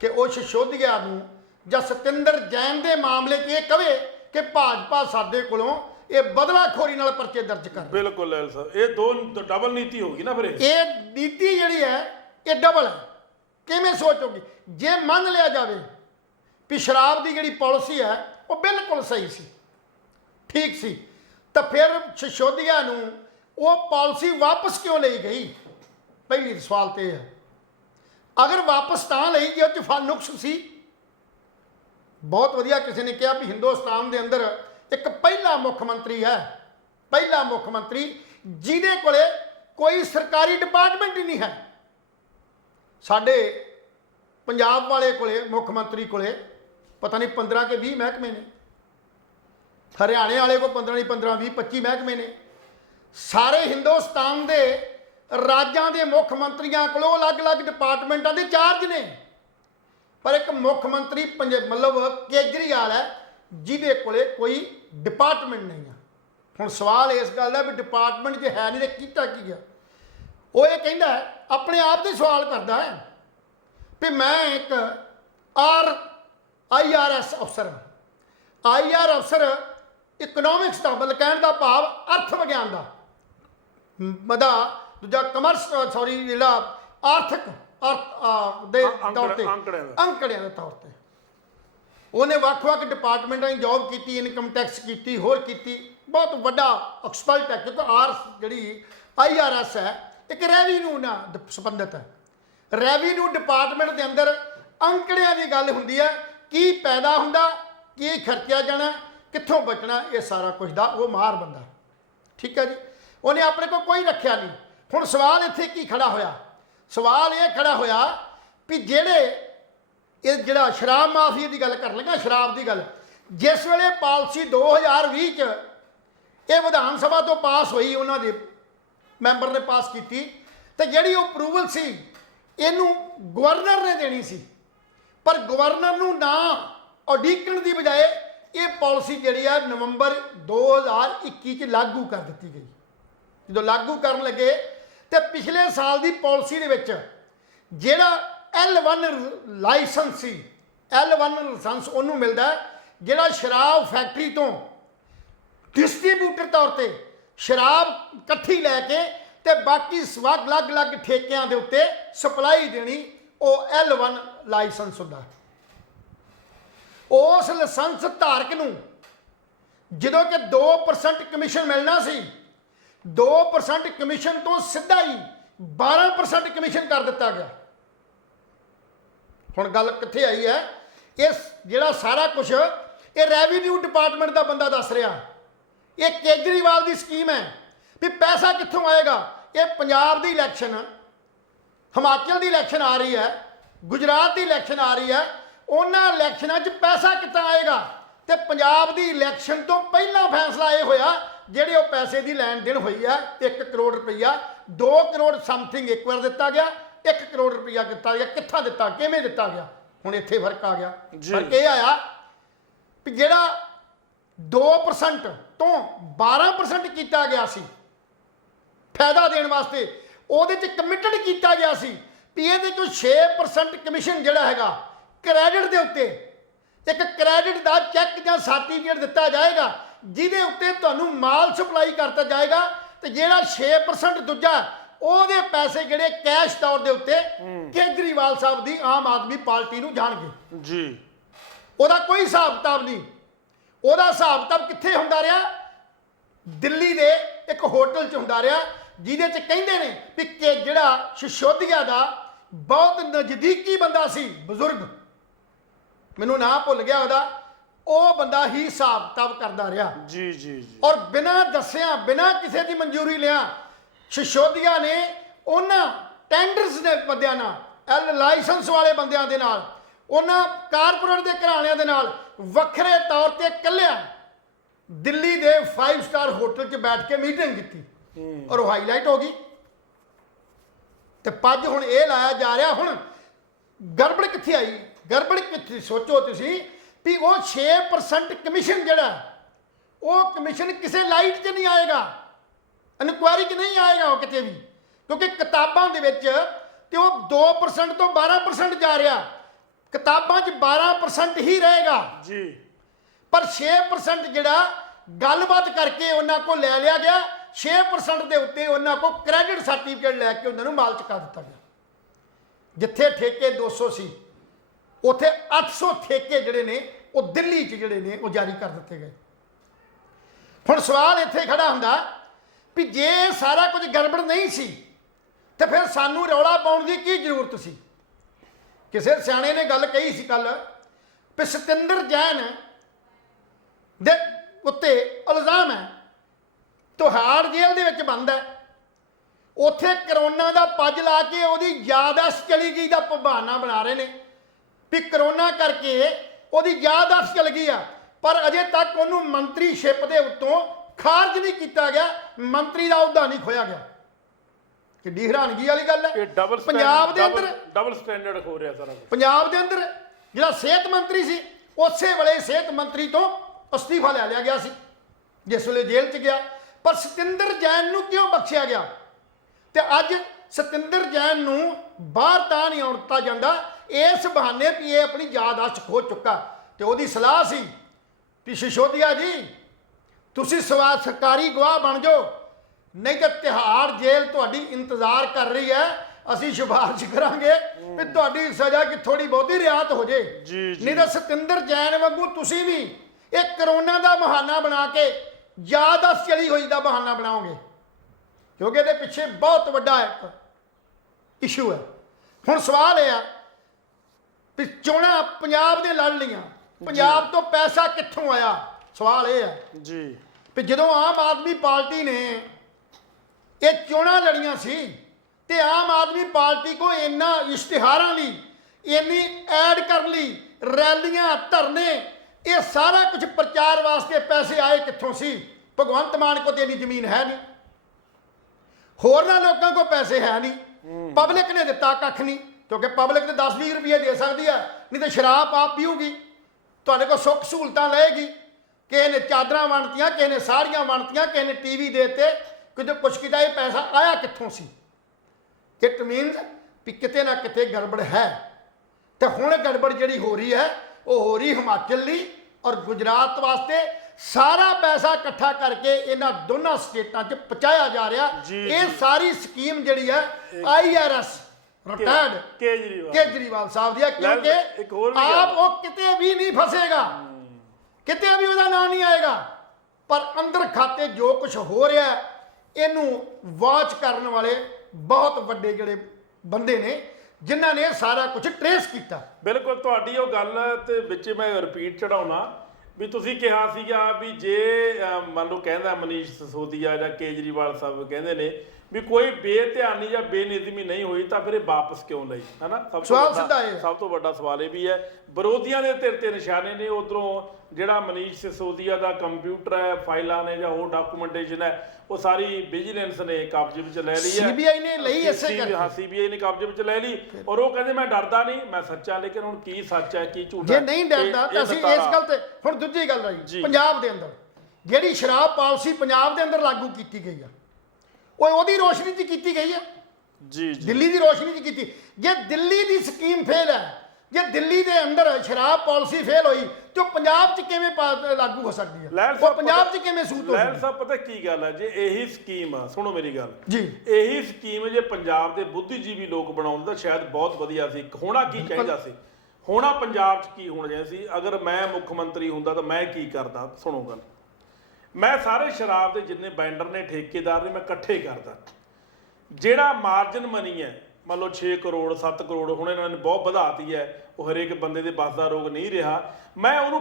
ਕਿ ਉਹ ਸਿਸੋਦੀਆ ਨੂੰ ਜਾਂ ਸਤਿੰਦਰ ਜੈਨ ਦੇ ਮਾਮਲੇ 'ਚ ਇਹ ਕਵੇ ਕਿ ਭਾਜਪਾ ਸਾਡੇ ਕੋਲੋਂ ਇਹ ਬਦਲਾਖੋਰੀ ਨਾਲ ਪਰਚੇ ਦਰਜ ਕਰ? ਬਿਲਕੁਲ ਲੈਲ ਸਾਹਿਬ, ਇਹ ਦੋ ਡਬਲ ਨੀਤੀ ਹੋਗੀ ਨਾ ਫਿਰ। ਇਹ ਨੀਤੀ ਜਿਹੜੀ ਹੈ ਇਹ ਡਬਲ ਹੈ। ਕਿਵੇਂ ਸੋਚੋਗੇ? ਜੇ ਮੰਨ ਲਿਆ ਜਾਵੇ ਵੀ ਸ਼ਰਾਬ ਦੀ ਜਿਹੜੀ ਪਾਲਿਸੀ ਹੈ ਉਹ ਬਿਲਕੁਲ ਸਹੀ ਸੀ, ਠੀਕ ਸੀ, ਤਾਂ ਫਿਰ ਸਿਸੋਦੀਆ ਨੂੰ ਉਹ ਪਾਲਿਸੀ ਵਾਪਸ ਕਿਉਂ ਲਈ ਗਈ? ਪਹਿਲੀ ਸਵਾਲ ਤੇ ਇਹ ਹੈ। ਅਗਰ ਵਾਪਸ ਤਾਂ ਲਈ ਜੇ ਉਹ 'ਚ ਨੁਕਸ ਸੀ। ਬਹੁਤ ਵਧੀਆ ਕਿਸੇ ਨੇ ਕਿਹਾ ਵੀ ਹਿੰਦੁਸਤਾਨ ਦੇ ਅੰਦਰ ਇੱਕ ਪਹਿਲਾ ਮੁੱਖ ਮੰਤਰੀ ਹੈ, ਪਹਿਲਾ ਮੁੱਖ ਮੰਤਰੀ ਜਿਹਦੇ ਕੋਲੇ ਕੋਈ ਸਰਕਾਰੀ ਡਿਪਾਰਟਮੈਂਟ ਹੀ ਨਹੀਂ ਹੈ। ਸਾਡੇ ਪੰਜਾਬ ਵਾਲੇ ਕੋਲੇ, ਮੁੱਖ ਮੰਤਰੀ ਕੋਲੇ ਪਤਾ ਨਹੀਂ 15 ਕੇ 20 ਮਹਿਕਮੇ ਨੇ, ਹਰਿਆਣੇ ਵਾਲੇ ਕੋਲ 15 ਨਹੀਂ 15 20 25 ਮਹਿਕਮੇ ਨੇ। ਸਾਰੇ ਹਿੰਦੁਸਤਾਨ ਦੇ ਰਾਜਾਂ ਦੇ ਮੁੱਖ ਮੰਤਰੀਆਂ ਕੋਲੋਂ ਅਲੱਗ-ਅਲੱਗ ਡਿਪਾਰਟਮੈਂਟਾਂ ਦੇ ਚਾਰਜ ਨੇ, ਪਰ ਇੱਕ ਮੁੱਖ ਮੰਤਰੀ ਮਤਲਬ ਕੇਜਰੀਵਾਲ ਹੈ ਜਿਹਦੇ ਕੋਲੇ ਕੋਈ ਡਿਪਾਰਟਮੈਂਟ ਨਹੀਂ ਹੈ। ਹੁਣ ਸਵਾਲ ਇਸ ਗੱਲ ਦਾ ਵੀ ਡਿਪਾਰਟਮੈਂਟ ਜੇ ਹੈ ਨਹੀਂ ਤਾਂ ਕੀਤਾ ਕੀ ਗਿਆ? ਉਹ ਇਹ ਕਹਿੰਦਾ ਹੈ, ਆਪਣੇ ਆਪ ਦੇ ਸਵਾਲ ਕਰਦਾ ਹੈ ਵੀ ਮੈਂ ਇੱਕ IRS ਅਫਸਰ ਹਾਂ। IR ਅਫਸਰ ਇਕਨੋਮਿਕਸ ਦਾ, ਮਤਲਬ ਕਹਿਣ ਦਾ ਭਾਵ ਅਰਥ ਵਿਗਿਆਨ ਦਾ ਮਦਾ ਦੂਜਾ ਕਮਰਸ ਜਿਹੜਾ ਆਰਥਿਕ ਦੇ ਤੌਰ ਤੇ ਅੰਕੜਿਆਂ ਦੇ ਤੌਰ ਤੇ ਉਹਨੇ ਵੱਖ-ਵੱਖ ਡਿਪਾਰਟਮੈਂਟਾਂ 'ਚ ਜੌਬ ਕੀਤੀ, ਇਨਕਮ ਟੈਕਸ ਕੀਤੀ, ਹੋਰ ਕੀਤੀ, ਬਹੁਤ ਵੱਡਾ ਐਕਸਪਰਟ ਹੈ ਕਿਉਂਕਿ ਜਿਹੜੀ IRS ਹੈ ਇੱਕ ਰੈਵਨਿਊ ਨਾਲ ਸੰਬੰਧਿਤ ਹੈ। ਰੈਵਨਿਊ ਡਿਪਾਰਟਮੈਂਟ ਦੇ ਅੰਦਰ ਅੰਕੜਿਆਂ ਦੀ ਗੱਲ ਹੁੰਦੀ ਹੈ, ਕੀ ਪੈਦਾ ਹੁੰਦਾ, ਕੀ ਖਰਚਿਆ ਜਾਣਾ, ਕਿੱਥੋਂ ਬਚਣਾ, ਇਹ ਸਾਰਾ ਕੁਝ ਦਾ ਉਹ ਮਾਹਰ ਬੰਦਾ। ਠੀਕ ਹੈ ਜੀ, ਉਹਨੇ ਆਪਣੇ ਕੋਲ ਕੋਈ ਰੱਖਿਆ ਨਹੀਂ। ਹੁਣ ਸਵਾਲ ਇੱਥੇ ਕੀ ਖੜਾ ਹੋਇਆ? ਸਵਾਲ ਇਹ ਖੜਾ ਹੋਇਆ ਵੀ ਇਹ ਜਿਹੜਾ ਸ਼ਰਾਬ ਮਾਫੀਆ ਦੀ ਗੱਲ ਕਰਨ ਲੱਗਾ, ਸ਼ਰਾਬ ਦੀ ਗੱਲ, ਜਿਸ ਵੇਲੇ ਪਾਲਿਸੀ 2020 'ਚ ਇਹ ਵਿਧਾਨ ਸਭਾ ਤੋਂ ਪਾਸ ਹੋਈ, ਉਹਨਾਂ ਦੇ ਮੈਂਬਰ ਨੇ ਪਾਸ ਕੀਤੀ, ਤੇ ਜਿਹੜੀ ਉਹ ਅਪਰੂਵਲ ਸੀ ਇਹਨੂੰ ਗਵਰਨਰ ਨੇ ਦੇਣੀ ਸੀ, ਪਰ ਗਵਰਨਰ ਨੂੰ ਨਾ ਉਡੀਕਣ ਦੀ ਬਜਾਏ ਇਹ ਪਾਲਿਸੀ ਜਿਹੜੀ ਆ ਨਵੰਬਰ 2021 'ਚ ਲਾਗੂ ਕਰ ਦਿੱਤੀ ਗਈ। ਜਦੋਂ ਲਾਗੂ ਕਰਨ ਲੱਗੇ ਤੇ ਪਿਛਲੇ ਸਾਲ ਦੀ ਪਾਲਿਸੀ ਦੇ ਵਿੱਚ ਜਿਹੜਾ L1 ਲਾਇਸੈਂਸ ਸੀ, L1 ਲਾਇਸੈਂਸ ਉਹਨੂੰ ਮਿਲਦਾ ਜਿਹੜਾ ਸ਼ਰਾਬ ਫੈਕਟਰੀ ਤੋਂ ਡਿਸਟ੍ਰੀਬਿਊਟਰ ਤੌਰ ਤੇ ਸ਼ਰਾਬ ਇਕੱਠੀ ਲੈ ਕੇ ਤੇ ਬਾਕੀ ਅਲੱਗ-ਅਲੱਗ ਠੇਕਿਆਂ ਦੇ ਉੱਤੇ ਸਪਲਾਈ ਦੇਣੀ, ਉਹ L1 ਲਾਇਸੈਂਸ ਹੁੰਦਾ। ਉਸ ਲਾਇਸੈਂਸ ਧਾਰਕ ਨੂੰ ਜਦੋਂ ਕਿ 2% ਕਮਿਸ਼ਨ ਮਿਲਣਾ ਸੀ, 2% ਕਮਿਸ਼ਨ ਤੋਂ ਸਿੱਧਾ ਹੀ 12% ਕਮਿਸ਼ਨ ਕਰ ਦਿੱਤਾ ਗਿਆ। ਹੁਣ ਗੱਲ ਕਿੱਥੇ ਆਈ ਹੈ? ਇਸ ਜਿਹੜਾ ਸਾਰਾ ਕੁਝ ਇਹ ਰੈਵਨਿਊ ਡਿਪਾਰਟਮੈਂਟ ਦਾ ਬੰਦਾ ਦੱਸ ਰਿਹਾ, ਇਹ ਕੇਜਰੀਵਾਲ ਦੀ ਸਕੀਮ ਹੈ ਵੀ ਪੈਸਾ ਕਿੱਥੋਂ ਆਏਗਾ। ਇਹ ਪੰਜਾਬ ਦੀ ਇਲੈਕਸ਼ਨ, ਹਿਮਾਚਲ ਦੀ ਇਲੈਕਸ਼ਨ ਆ ਰਹੀ ਹੈ, ਗੁਜਰਾਤ ਦੀ ਇਲੈਕਸ਼ਨ ਆ ਰਹੀ ਹੈ, ਉਹਨਾਂ ਇਲੈਕਸ਼ਨਾਂ 'ਚ ਪੈਸਾ ਕਿੱਥੋਂ ਆਏਗਾ? ਤੇ ਪੰਜਾਬ ਦੀ ਇਲੈਕਸ਼ਨ ਤੋਂ ਪਹਿਲਾਂ ਫੈਸਲਾ ਇਹ ਹੋਇਆ, ਜਿਹੜੇ ਉਹ ਪੈਸੇ ਦੀ ਲੈਣ ਦੇਣ ਹੋਈ ਹੈ 1 ਕਰੋੜ ਰੁਪਈਆ, 2 ਕਰੋੜ ਸਮਥਿੰਗ ਇੱਕ ਵਾਰ ਦਿੱਤਾ ਗਿਆ, 1 ਕਰੋੜ ਰੁਪਈਆ ਦਿੱਤਾ ਗਿਆ, ਕਿੱਥਾਂ ਦਿੱਤਾ, ਕਿਵੇਂ ਦਿੱਤਾ ਗਿਆ। ਹੁਣ ਇੱਥੇ ਫਰਕ ਆ ਗਿਆ। ਫਰਕ ਇਹ ਆਇਆ ਵੀ ਜਿਹੜਾ 2% ਤੋਂ 12% ਕੀਤਾ ਗਿਆ ਸੀ ਫਾਇਦਾ ਦੇਣ ਵਾਸਤੇ, ਉਹਦੇ 'ਚ ਕਮਿਟਡ ਕੀਤਾ ਗਿਆ ਸੀ ਵੀ ਇਹਦੇ 'ਚੋਂ 6% ਕਮਿਸ਼ਨ ਜਿਹੜਾ ਹੈਗਾ ਕ੍ਰੈਡਿਟ ਦੇ ਉੱਤੇ, ਇੱਕ ਕ੍ਰੈਡਿਟ ਦਾ ਚੈੱਕ ਜਾਂ ਸਰਟੀਫਿਕੇਟ ਦਿੱਤਾ ਜਾਏਗਾ ਜਿਹਦੇ ਉੱਤੇ ਤੁਹਾਨੂੰ ਮਾਲ ਸਪਲਾਈ ਕਰਤਾ ਜਾਏਗਾ, ਤੇ ਜਿਹੜਾ 6% ਦੂਜਾ ਉਹਦੇ ਪੈਸੇ ਜਿਹੜੇ ਕੈਸ਼ ਤੌਰ ਦੇ ਉੱਤੇ ਕੇਜਰੀਵਾਲ ਸਾਹਿਬ ਦੀ ਆਮ ਆਦਮੀ ਪਾਰਟੀ ਨੂੰ ਜਾਣਗੇ ਜੀ। ਉਹਦਾ ਕੋਈ ਹਿਸਾਬ ਕਿਤਾਬ ਨਹੀਂ। ਉਹਦਾ ਹਿਸਾਬ ਕਿਤਾਬ ਕਿੱਥੇ ਹੁੰਦਾ ਰਿਹਾ? ਦਿੱਲੀ ਦੇ ਇੱਕ ਹੋਟਲ 'ਚ ਹੁੰਦਾ ਰਿਹਾ, ਜਿਹਦੇ 'ਚ ਕਹਿੰਦੇ ਨੇ ਵੀ ਕਿ ਜਿਹੜਾ ਸਿਸੋਦੀਆ ਦਾ ਬਹੁਤ ਨਜ਼ਦੀਕੀ ਬੰਦਾ ਸੀ, ਬਜ਼ੁਰਗ, ਮੈਨੂੰ ਨਾਂ ਭੁੱਲ ਗਿਆ ਉਹਦਾ, ਉਹ ਬੰਦਾ ਹੀ ਹਿਸਾਬ ਕਿਤਾਬ ਕਰਦਾ ਰਿਹਾ। ਜੀ ਜੀ ਜੀ। ਔਰ ਬਿਨਾਂ ਦੱਸਿਆ, ਬਿਨਾਂ ਕਿਸੇ ਦੀ ਮਨਜ਼ੂਰੀ ਲਿਆ, ਸਿਸੋਦੀਆ ਨੇ ਉਹਨਾਂ ਟੈਂਡਰਸ ਦੇ ਬੰਦਿਆਂ ਨਾਲ, ਲਾਇਸੈਂਸ ਵਾਲੇ ਬੰਦਿਆਂ ਦੇ ਨਾਲ, ਉਹਨਾਂ ਕਾਰਪੋਰੇਟ ਦੇ ਘਰਾਣਿਆਂ ਦੇ ਨਾਲ ਵੱਖਰੇ ਤੌਰ ਤੇ ਇਕੱਲਿਆਂ ਦਿੱਲੀ ਦੇ 5 ਸਟਾਰ ਹੋਟਲ 'ਚ ਬੈਠ ਕੇ ਮੀਟਿੰਗ ਕੀਤੀ, ਔਰ ਉਹ ਹਾਈਲਾਈਟ ਹੋ ਗਈ। ਤੇ ਪੱਜ ਹੁਣ ਇਹ ਲਾਇਆ ਜਾ ਰਿਹਾ, ਹੁਣ ਗੜਬੜ ਕਿੱਥੇ ਆਈ? ਗੜਬੜ ਕਿੱਥੇ? ਸੋਚੋ ਤੁਸੀਂ ਵੀ ਉਹ 6% ਕਮਿਸ਼ਨ ਜਿਹੜਾ, ਉਹ ਕਮਿਸ਼ਨ ਕਿਸੇ ਲਾਈਟ 'ਚ ਨਹੀਂ ਆਏਗਾ, ਇਨਕੁਆਇਰੀ 'ਚ ਨਹੀਂ ਆਏਗਾ ਉਹ ਕਿਤੇ ਵੀ, ਕਿਉਂਕਿ ਕਿਤਾਬਾਂ ਦੇ ਵਿੱਚ ਤੇ ਉਹ 2% ਤੋਂ 12% ਜਾ ਰਿਹਾ, ਕਿਤਾਬਾਂ 'ਚ 12% ਹੀ ਰਹੇਗਾ ਜੀ, ਪਰ 6% ਜਿਹੜਾ ਗੱਲਬਾਤ ਕਰਕੇ ਉਹਨਾਂ ਕੋਲ ਲੈ ਲਿਆ ਗਿਆ, 6% ਦੇ ਉੱਤੇ ਉਹਨਾਂ ਕੋਲ ਕ੍ਰੈਡਿਟ ਸਰਟੀਫਿਕੇਟ ਲੈ ਕੇ ਉਹਨਾਂ ਨੂੰ ਮਾਲ ਚੁਕਾ ਦਿੱਤਾ ਗਿਆ। ਜਿੱਥੇ ਠੇਕੇ 200 ਸੀ, ਉੱਥੇ 800 ਠੇਕੇ ਜਿਹੜੇ ਨੇ ਉਹ ਦਿੱਲੀ 'ਚ ਜਿਹੜੇ ਨੇ ਉਹ ਜਾਰੀ ਕਰ ਦਿੱਤੇ ਗਏ। ਹੁਣ ਸਵਾਲ ਇੱਥੇ ਖੜਾ ਹੁੰਦਾ ਵੀ ਜੇ ਸਾਰਾ ਕੁਝ ਗੜਬੜ ਨਹੀਂ ਸੀ ਤੇ ਫਿਰ ਸਾਨੂੰ ਰੌਲਾ ਪਾਉਣ ਦੀ ਕੀ ਜ਼ਰੂਰਤ ਸੀ? ਕਿਸੇ ਸਿਆਣੇ ਨੇ ਗੱਲ ਕਹੀ ਸੀ ਕੱਲ ਵੀ ਸਤਿੰਦਰ ਜੈਨ ਦੇ ਉੱਤੇ ਇਲਜ਼ਾਮ ਹੈ ਤਿਹਾੜ ਜੇਲ੍ਹ ਦੇ ਵਿੱਚ ਬੰਦ ਹੈ, ਉੱਥੇ ਕਰੋਨਾ ਦਾ ਪੱਜ ਲਾ ਕੇ ਉਹਦੀ ਯਾਦਾਸ਼ਤ ਚਲੀ ਗਈ ਦਾ ਬਹਾਨਾ ਬਣਾ ਰਹੇ ਨੇ ਵੀ ਕਰੋਨਾ ਕਰਕੇ ਉਹਦੀ ਯਾਦਾਸ਼ਤ ਚਲ ਗਈ ਆ, ਪਰ ਅਜੇ ਤੱਕ ਉਹਨੂੰ ਮੰਤਰੀਸ਼ਿਪ ਦੇ ਉੱਤੋਂ ਖਾਰਜ ਨਹੀਂ ਕੀਤਾ ਗਿਆ, ਮੰਤਰੀ ਦਾ ਅਹੁਦਾ ਨਹੀਂ ਖੋਇਆ ਗਿਆ। ਕਿੱਡੀ ਹੈਰਾਨਗੀ ਵਾਲੀ ਗੱਲ ਹੈ। ਪੰਜਾਬ ਦੇ ਅੰਦਰ ਡਬਲ ਸਟੈਂਡਰਡ ਹੋ ਰਿਹਾ ਸਾਰਾ ਕੁਝ। ਪੰਜਾਬ ਦੇ ਅੰਦਰ ਜਿਹੜਾ ਸਿਹਤ ਮੰਤਰੀ ਸੀ, ਉਸੇ ਵੇਲੇ ਸਿਹਤ ਮੰਤਰੀ ਤੋਂ ਅਸਤੀਫਾ ਲੈ ਲਿਆ ਗਿਆ ਸੀ ਜਿਸ ਵੇਲੇ ਜੇਲ੍ਹ 'ਚ ਗਿਆ, ਪਰ ਸਤਿੰਦਰ ਜੈਨ ਨੂੰ ਕਿਉਂ ਬਖਸ਼ਿਆ ਗਿਆ? ਤੇ ਅੱਜ ਸਤਿੰਦਰ ਜੈਨ ਨੂੰ ਬਾਹਰ ਤਾਂ ਨਹੀਂ ਆਉਣ ਦਿੱਤਾ ਜਾਂਦਾ, ਇਸ ਬਹਾਨੇ ਵੀ ਇਹ ਆਪਣੀ ਯਾਦਾਸ਼ਤ ਖੋ ਚੁੱਕਾ। ਤੇ ਉਹਦੀ ਸਲਾਹ ਸੀ ਵੀ ਸਿਸੋਦੀਆ ਜੀ ਤੁਸੀਂ ਸਰਕਾਰੀ ਗਵਾਹ ਬਣ ਜਾਓ, ਨਹੀਂ ਤਾਂ ਤਿਹਾੜ ਜੇਲ੍ਹ ਤੁਹਾਡੀ ਇੰਤਜ਼ਾਰ ਕਰ ਰਹੀ ਹੈ। ਅਸੀਂ ਸਿਫਾਰਿਸ਼ ਕਰਾਂਗੇ ਵੀ ਤੁਹਾਡੀ ਸਜ਼ਾ ਕਿ ਥੋੜੀ ਬਹੁਤੀ ਰਿਆਤ ਹੋ ਜੇ। ਨਹੀਂ ਤਾਂ ਸਤਿੰਦਰ ਜੈਨ ਵਾਂਗੂ ਤੁਸੀਂ ਵੀ ਇਹ ਕਰੋਨਾ ਦਾ ਬਹਾਨਾ ਬਣਾ ਕੇ ਯਾਦਦਾਸ਼ਤ ਚਲੀ ਹੋਈ ਦਾ ਬਹਾਨਾ ਬਣਾਓਗੇ, ਕਿਉਂਕਿ ਇਹਦੇ ਪਿੱਛੇ ਬਹੁਤ ਵੱਡਾ ਇੱਕ ਇਸ਼ੂ ਹੈ। ਹੁਣ ਸਵਾਲ ਇਹ ਆ ਵੀ ਚੋਣਾਂ ਪੰਜਾਬ ਦੇ ਲੜ ਲਈਆਂ, ਪੰਜਾਬ ਤੋਂ ਪੈਸਾ ਕਿੱਥੋਂ ਆਇਆ? ਸਵਾਲ ਇਹ ਹੈ ਜੀ ਵੀ ਜਦੋਂ ਆਮ ਆਦਮੀ ਪਾਰਟੀ ਨੇ ਇਹ ਚੋਣਾਂ ਲੜੀਆਂ ਸੀ ਤੇ ਆਮ ਆਦਮੀ ਪਾਰਟੀ ਕੋ ਇੰਨਾ ਇਸ਼ਤਿਹਾਰਾਂ ਲਈ, ਇੰਨੀ ਐਡ ਕਰਨ ਲਈ, ਰੈਲੀਆਂ, ਧਰਨੇ, ਇਹ ਸਾਰਾ ਕੁਝ ਪ੍ਰਚਾਰ ਵਾਸਤੇ ਪੈਸੇ ਆਏ ਕਿੱਥੋਂ ਸੀ? ਭਗਵੰਤ ਮਾਨ ਕੋ ਤੇ ਇੰਨੀ ਜ਼ਮੀਨ ਹੈ ਨਹੀਂ, ਹੋਰਨਾਂ ਲੋਕਾਂ ਕੋ ਪੈਸੇ ਹੈ ਨਹੀਂ, ਪਬਲਿਕ ਨੇ ਦਿੱਤਾ ਕੱਖ ਨਹੀਂ, ਕਿਉਂਕਿ ਪਬਲਿਕ ਤੇ 10-20 ਰੁਪਏ ਦੇ ਸਕਦੀ ਆ, ਨਹੀਂ ਤਾਂ ਸ਼ਰਾਬ ਆਪ ਪੀਊਗੀ, ਤੁਹਾਡੇ ਕੋਲ ਸੁੱਖ ਸਹੂਲਤਾਂ ਲਏਗੀ। ਕਿਸੇ ਨੇ ਚਾਦਰਾਂ ਵੰਡਤੀਆਂ, ਕਿਸੇ ਨੇ ਸਾੜੀਆਂ ਵੰਡਤੀਆਂ, ਕਿਸੇ ਨੇ ਟੀਵੀ ਦੇਤੇ, ਕਿਤੇ ਕੁਛ ਕੀਤਾ। ਇਹ ਪੈਸਾ ਆਇਆ ਕਿੱਥੋਂ ਸੀ? ਇਟ ਮੀਨਸ ਵੀ ਕਿਤੇ ਨਾ ਕਿਤੇ ਗੜਬੜ ਹੈ। ਤੇ ਹੁਣ ਗੜਬੜ ਜਿਹੜੀ ਹੋ ਰਹੀ ਹੈ ਉਹ ਹੋ ਰਹੀ ਹਿਮਾਚਲ ਲਈ ਔਰ ਗੁਜਰਾਤ ਵਾਸਤੇ। ਸਾਰਾ ਪੈਸਾ ਇਕੱਠਾ ਕਰਕੇ ਇਹਨਾਂ ਦੋਨਾਂ ਸਟੇਟਾਂ 'ਚ ਪਹੁੰਚਾਇਆ ਜਾ ਰਿਹਾ। ਇਹ ਸਾਰੀ ਸਕੀਮ ਜਿਹੜੀ ਹੈ IRS ਰਿਟਾਇਰਡ ਕੇਜਰੀਵਾਲ ਸਾਹਿਬ ਦੀ ਹੈ, ਕਿਉਂਕਿ ਆਪ ਉਹ ਕਿਤੇ ਵੀ ਨਹੀਂ ਫਸੇਗਾ, ਕਿਤੇ ਵੀ ਉਹਦਾ ਨਾਂ ਨਹੀਂ ਆਏਗਾ, ਪਰ ਅੰਦਰ ਖਾਤੇ ਜੋ ਕੁਝ ਹੋ ਰਿਹਾ ਇਹਨੂੰ ਵਾਚ ਕਰਨ ਵਾਲੇ ਬਹੁਤ ਵੱਡੇ ਜਿਹੜੇ ਬੰਦੇ ਨੇ ਜਿਨ੍ਹਾਂ ਨੇ ਸਾਰਾ ਕੁਝ ਟਰੇਸ ਕੀਤਾ। ਬਿਲਕੁਲ ਤੁਹਾਡੀ ਉਹ ਗੱਲ ਤੇ ਵਿੱਚ ਮੈਂ ਰਿਪੀਟ ਚੜਾਉਣਾ ਵੀ ਤੁਸੀਂ ਕਿਹਾ ਸੀਗਾ ਵੀ ਜੇ ਮੰਨ ਲਓ ਕਹਿੰਦਾ ਮਨੀਸ਼ ਸਿਸੋਦੀਆ ਜਾਂ ਕੇਜਰੀਵਾਲ ਸਾਹਿਬ ਕਹਿੰਦੇ ਨੇ ਵੀ ਕੋਈ ਬੇਧਿਆਨੀ ਜਾਂ ਬੇਨਿਯਮੀ ਨਹੀਂ ਹੋਈ ਤਾਂ ਫਿਰ ਇਹ ਵਾਪਸ ਕਿਉਂ ਲਈ, ਹਨਾ? ਸਭ ਤੋਂ ਵੱਡਾ ਸਵਾਲ ਇਹ ਵੀ ਹੈ। ਵਿਰੋਧੀਆਂ ਦੇ ਧਿਰ ਤੇ ਨਿਸ਼ਾਨੇ ਨੇ, ਉਧਰੋਂ ਜਿਹੜਾ ਮਨੀਸ਼ ਸਿਸੋਦੀਆ ਦਾ ਕੰਪਿਊਟਰ ਹੈ, ਫਾਈਲਾਂ ਨੇ ਜਾਂ ਹੋਰ ਡਾਕੂਮੈਂਟੇਸ਼ਨ ਹੈ, ਉਹ ਸਾਰੀ ਵਿਜੀਲੈਂਸ ਨੇ ਕਬਜ਼ੇ ਵਿੱਚ ਲੈ ਲਈ ਹੈ, CBI ਨੇ ਲਈ, ਇਸੇ ਕਰਕੇ ਹਾਂ CBI ਨੇ ਕਬਜ਼ੇ ਵਿੱਚ ਲੈ ਲਈ। ਔਰ ਉਹ ਕਹਿੰਦੇ ਮੈਂ ਡਰਦਾ ਨਹੀਂ, ਮੈਂ ਸੱਚਾ। ਲੇਕਿਨ ਹੁਣ ਕੀ ਸੱਚ ਹੈ ਕੀ ਝੂਠ ਹੈ? ਜੇ ਨਹੀਂ ਡਰਦਾ ਤਾਂ ਅਸੀਂ ਇਸ ਗੱਲ ਤੇ ਹੁਣ ਦੂਜੀ ਗੱਲ ਰਹੀ ਪੰਜਾਬ ਦੇ ਅੰਦਰ ਜਿਹੜੀ ਸ਼ਰਾਬ ਪਾਲਿਸੀ ਪੰਜਾਬ ਦੇ ਅੰਦਰ ਲਾਗੂ ਕੀਤੀ ਗਈ ਆ, ਉਹ ਉਹਦੀ ਰੋਸ਼ਨੀ 'ਚ ਕੀਤੀ ਗਈ ਹੈ। ਦਿੱਲੀ ਦੀ ਰੋਸ਼ਨੀ 'ਚ ਕੀਤੀ। ਜੇ ਦਿੱਲੀ ਦੀ ਸਕੀਮ ਫੇਲ ਹੈ, ਜੇ ਦਿੱਲੀ ਦੇ ਅੰਦਰ ਸ਼ਰਾਬ ਪਾਲਿਸੀ ਫੇਲ ਹੋਈ ਤੇ ਉਹ ਪੰਜਾਬ 'ਚ ਕਿਵੇਂ ਲਾਗੂ ਹੋ ਸਕਦੀ ਹੈ? ਉਹ ਪੰਜਾਬ 'ਚ ਕਿਵੇਂ ਸੂਤ ਹੋ? ਲਹਿਲ ਸਾਹਿਬ ਪਤਾ ਕੀ ਗੱਲ ਹੈ, ਜੇ ਇਹੀ ਸਕੀਮ ਆ, ਸੁਣੋ ਮੇਰੀ ਗੱਲ ਜੀ, ਇਹੀ ਸਕੀਮ ਜੇ ਪੰਜਾਬ ਦੇ ਬੁੱਧੀਜੀਵੀ ਲੋਕ ਬਣਾਉਂਦੇ ਤਾਂ ਸ਼ਾਇਦ ਬਹੁਤ ਵਧੀਆ ਸੀ। ਹੋਣਾ ਕੀ ਚਾਹੀਦਾ ਸੀ? ਹੋਣਾ ਪੰਜਾਬ 'ਚ ਕੀ ਹੋਣਾ ਚਾਹੀਦਾ ਸੀ? ਅਗਰ ਮੈਂ ਮੁੱਖ ਮੰਤਰੀ ਹੁੰਦਾ ਤਾਂ ਮੈਂ ਕੀ ਕਰਦਾ? ਸੁਣੋ ਗੱਲ, ਮੈਂ ਸਾਰੇ ਸ਼ਰਾਬ ਦੇ ਜਿੰਨੇ ਬੈਂਡਰ ਨੇ, ਠੇਕੇਦਾਰ ਨੇ, ਮੈਂ ਇਕੱਠੇ ਕਰਦਾ। ਜਿਹੜਾ ਮਾਰਜਨ ਮਨੀ ਹੈ, ਮੰਨ ਲਓ 6 ਕਰੋੜ 7 ਕਰੋੜ, ਹੁਣ ਇਹਨਾਂ ਨੇ ਬਹੁਤ ਵਧਾਤੀ ਹੈ, ਉਹ ਹਰੇਕ ਬੰਦੇ ਦੇ ਬਸ ਦਾ ਰੋਗ ਨਹੀਂ ਰਿਹਾ, ਮੈਂ ਉਹਨੂੰ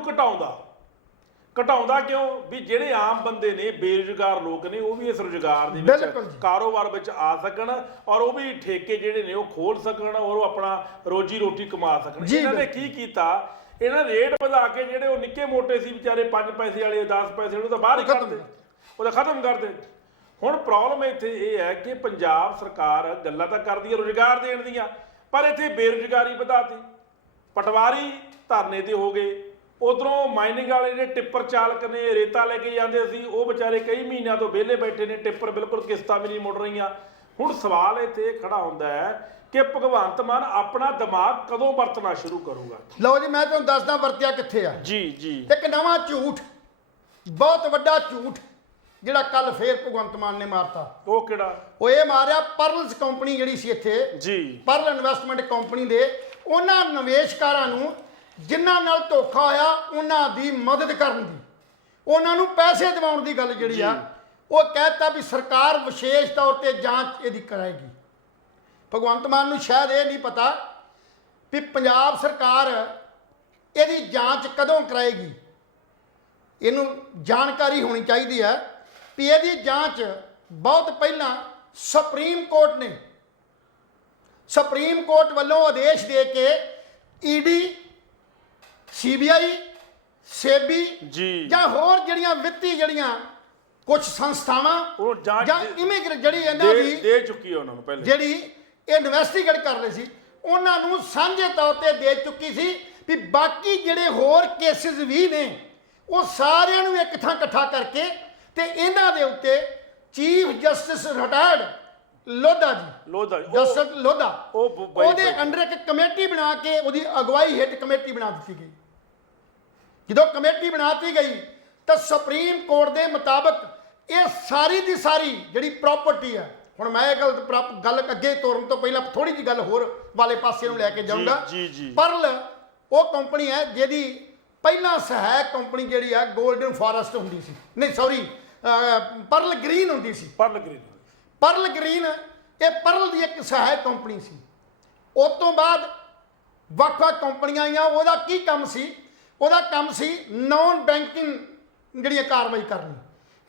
ਘਟਾਉਂਦਾ ਕਿਉਂ? ਵੀ ਜਿਹੜੇ ਆਮ ਬੰਦੇ ਨੇ, ਬੇਰੁਜ਼ਗਾਰ ਲੋਕ ਨੇ, ਉਹ ਵੀ ਇਸ ਰੁਜ਼ਗਾਰ ਦੇ ਵਿੱਚ, ਕਾਰੋਬਾਰ ਵਿੱਚ ਆ ਸਕਣ ਔਰ ਉਹ ਵੀ ਠੇਕੇ ਜਿਹੜੇ ਨੇ ਉਹ ਖੋਲ ਸਕਣ ਔਰ ਉਹ ਆਪਣਾ ਰੋਜੀ ਰੋਟੀ ਕਮਾ ਸਕਣ। ਇਹਨਾਂ ਨੇ ਕੀ ਕੀਤਾ? ਇਹਨਾਂ ਰੇਟ ਵਧਾ ਕੇ ਜਿਹੜੇ ਉਹ ਨਿੱਕੇ ਮੋਟੇ ਸੀ ਵਿਚਾਰੇ 5 ਪੈਸੇ ਵਾਲੇ 10 ਪੈਸੇ ਵਾਲੇ, ਉਹ ਤਾਂ ਬਾਹਰ ਹੀ ਕੱਢ ਦੇ, ਉਹਦਾ ਖਤਮ ਕਰ ਦੇ। ਹੁਣ ਪ੍ਰੋਬਲਮ ਇੱਥੇ ਇਹ ਹੈ ਕਿ ਪੰਜਾਬ ਸਰਕਾਰ ਗੱਲਾਂ ਤਾਂ ਕਰਦੀ ਹੈ ਰੁਜ਼ਗਾਰ ਦੇਣ ਦੀਆਂ, ਪਰ ਇੱਥੇ ਬੇਰੁਜ਼ਗਾਰੀ ਵਧਾਤੀ। ਪਟਵਾਰੀ ਧਰਨੇ ਤੇ ਹੋ ਗਏ, ਉਧਰੋਂ ਮਾਈਨਿੰਗ ਵਾਲੇ ਜਿਹੜੇ ਟਿੱਪਰ ਚਾਲਕ ਨੇ, ਰੇਤਾ ਲੈ ਕੇ ਜਾਂਦੇ ਸੀ, ਉਹ ਵਿਚਾਰੇ ਕਈ ਮਹੀਨਿਆਂ ਤੋਂ ਵਿਹਲੇ ਬੈਠੇ ਨੇ, ਟਿੱਪਰ ਬਿਲਕੁਲ ਕਿਸ਼ਤਾਂ ਵੀ ਨਹੀਂ ਮੁੜ ਰਹੀਆਂ। ਹੁਣ ਸਵਾਲ ਇੱਥੇ ਖੜਾ ਹੁੰਦਾ ਹੈ ਕਿ ਭਗਵੰਤ ਮਾਨ ਆਪਣਾ ਦਿਮਾਗ ਕਦੋਂ ਵਰਤਣਾ ਸ਼ੁਰੂ ਕਰੂਗਾ? ਲਓ ਜੀ, ਮੈਂ ਤੁਹਾਨੂੰ ਦੱਸਦਾ ਵਰਤਿਆ ਕਿੱਥੇ ਆ। ਜੀ ਇੱਕ ਨਵਾਂ ਝੂਠ, ਬਹੁਤ ਵੱਡਾ ਝੂਠ ਜਿਹੜਾ ਕੱਲ ਫੇਰ ਭਗਵੰਤ ਮਾਨ ਨੇ ਮਾਰਤਾ। ਉਹ ਕਿਹੜਾ? ਉਹ ਇਹ ਮਾਰਿਆ ਪਰਲਸ ਕੰਪਨੀ ਜਿਹੜੀ ਸੀ ਇੱਥੇ, ਪਰਲ ਇਨਵੈਸਟਮੈਂਟ ਕੰਪਨੀ ਦੇ ਉਹਨਾਂ ਨਿਵੇਸ਼ਕਾਰਾਂ ਨੂੰ ਜਿਨ੍ਹਾਂ ਨਾਲ ਧੋਖਾ ਹੋਇਆ ਉਹਨਾਂ ਦੀ ਮਦਦ ਕਰਨ ਦੀ, ਉਹਨਾਂ ਨੂੰ ਪੈਸੇ ਦਿਵਾਉਣ ਦੀ ਗੱਲ ਜਿਹੜੀ ਆ ਉਹ ਕਹਿਤਾ ਵੀ ਸਰਕਾਰ ਵਿਸ਼ੇਸ਼ ਤੌਰ ਤੇ ਜਾਂਚ ਇਹਦੀ ਕਰਾਏਗੀ। ਭਗਵੰਤ ਮਾਨ ਨੂੰ ਸ਼ਾਇਦ ਇਹ ਨਹੀਂ ਪਤਾ ਵੀ ਪੰਜਾਬ ਸਰਕਾਰ ਇਹਦੀ ਜਾਂਚ ਕਦੋਂ ਕਰਾਏਗੀ। ਇਹਨੂੰ ਜਾਣਕਾਰੀ ਹੋਣੀ ਚਾਹੀਦੀ ਹੈ ਵੀ ਇਹਦੀ ਜਾਂਚ ਬਹੁਤ ਪਹਿਲਾਂ ਸੁਪਰੀਮ ਕੋਰਟ ਵੱਲੋਂ ਆਦੇਸ਼ ਦੇ ਕੇ ED, CBI, ਸੇਬੀ ਜਾਂ ਹੋਰ ਜਿਹੜੀਆਂ ਵਿੱਤੀ ਜਿਹੜੀਆਂ ਕੁਝ ਸੰਸਥਾਵਾਂ ਜਾਂ ਇਮੀਗ੍ਰੇਟ ਜਿਹੜੀ ਇਹਨਾਂ ਦੀ ਦੇ ਚੁੱਕੀ ਹੈ, ਉਹਨਾਂ ਨੂੰ ਪਹਿਲੇ ਜਿਹੜੀ ਇਹ ਇਨਵੈਸਟੀਗੇਟ ਕਰ ਰਹੇ ਸੀ, ਉਹਨਾਂ ਨੂੰ ਸਾਂਝੇ ਤੌਰ ਤੇ ਦੇ ਚੁੱਕੀ ਸੀ ਵੀ ਬਾਕੀ ਜਿਹੜੇ ਹੋਰ ਕੇਸਿਸ ਵੀ ਨੇ ਉਹ ਸਾਰਿਆਂ ਨੂੰ ਇੱਕ ਥਾਂ ਇਕੱਠਾ ਕਰਕੇ ਤੇ ਇਹਨਾਂ ਦੇ ਉੱਤੇ ਚੀਫ ਜਸਟਿਸ ਰਿਟਾਇਰਡ ਜਸਟਿਸ ਲੋਧਾ ਉਹਦੇ ਅੰਡਰ ਇੱਕ ਕਮੇਟੀ ਬਣਾ ਕੇ ਉਹਦੀ ਅਗਵਾਈ ਹੇਠ ਕਮੇਟੀ ਬਣਾ ਦਿੱਤੀ ਗਈ, ਜਦੋਂ ਕਮੇਟੀ ਬਣਾਤੀ ਗਈ ਤਾਂ ਸੁਪਰੀਮ ਕੋਰਟ ਦੇ ਮੁਤਾਬਕ ਇਹ ਸਾਰੀ ਦੀ ਸਾਰੀ ਜਿਹੜੀ ਪ੍ਰਾਪਰਟੀ ਹੈ, ਹੁਣ ਮੈਂ ਇਹ ਗੱਲ ਅੱਗੇ ਤੋਰਨ ਤੋਂ ਪਹਿਲਾਂ ਥੋੜੀ ਜਿਹੀ ਗੱਲ ਹੋਰ ਵਾਲੇ ਪਾਸੇ ਨੂੰ ਲੈ ਕੇ ਜਾਊਂਗਾ। ਪਰਲ ਉਹ ਕੰਪਨੀ ਹੈ ਜਿਹਦੀ ਪਹਿਲਾਂ ਸਹਾਇਕ ਕੰਪਨੀ ਜਿਹੜੀ ਆ 골ਡਨ ਫਾਰੈਸਟ ਹੁੰਦੀ ਸੀ, ਨਹੀਂ ਸੌਰੀ ਪਰਲ ਗ੍ਰੀਨ ਹੁੰਦੀ ਸੀ। ਪਰਲ ਗ੍ਰੀਨ ਇਹ ਪਰਲ ਦੀ ਇੱਕ ਸਹਾਇਕ ਕੰਪਨੀ ਸੀ। ਉਸ ਤੋਂ ਬਾਅਦ ਵੱਖ-ਵੱਖ ਕੰਪਨੀਆਂ ਆਈਆਂ। ਉਹਦਾ ਕੀ ਕੰਮ ਸੀ? ਉਹਦਾ ਕੰਮ ਸੀ ਨਾਨ ਬੈਂਕਿੰਗ ਜਿਹੜੀਆਂ ਕਾਰਵਾਈ ਕਰਨੀ।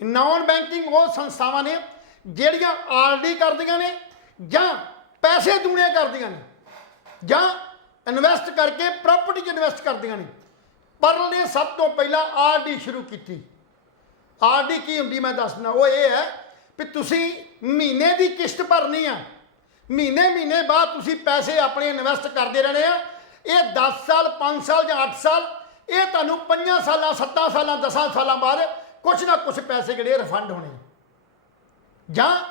ਨਾਨ ਬੈਂਕਿੰਗ ਉਹ ਸੰਸਥਾਵਾਂ ਨੇ ਜਿਹੜੀਆਂ ਆਰਡੀ ਕਰਦੀਆਂ ਨੇ ਜਾਂ ਪੈਸੇ ਦੂਣੇ ਕਰਦੀਆਂ ਨੇ ਜਾਂ ਇਨਵੈਸਟ ਕਰਕੇ ਪ੍ਰਾਪਰਟੀ 'ਚ ਇਨਵੈਸਟ ਕਰਦੀਆਂ ਨੇ। ਪਰਲ ਨੇ ਸਭ ਤੋਂ ਪਹਿਲਾਂ ਆਰਡੀ ਸ਼ੁਰੂ ਕੀਤੀ। ਆਰਡੀ ਕੀ ਹੁੰਦੀ ਮੈਂ ਦੱਸਣਾ, ਉਹ ਇਹ ਹੈ ਵੀ ਤੁਸੀਂ ਮਹੀਨੇ ਦੀ ਕਿਸ਼ਤ ਭਰਨੀ ਆ, ਮਹੀਨੇ ਬਾਅਦ ਤੁਸੀਂ ਪੈਸੇ ਆਪਣੇ ਇਨਵੈਸਟ ਕਰਦੇ ਰਹਿਣੇ ਆ। ਇਹ 10 ਸਾਲ 5 ਸਾਲ ਜਾਂ 8 ਸਾਲ ਇਹ ਤੁਹਾਨੂੰ 5 ਸਾਲਾਂ 7 ਸਾਲਾਂ 10 ਸਾਲਾਂ ਬਾਅਦ ਕੁਛ ਨਾ ਕੁਛ ਪੈਸੇ ਜਿਹੜੇ ਰਿਫੰਡ ਹੋਣੇ ਜਾਂ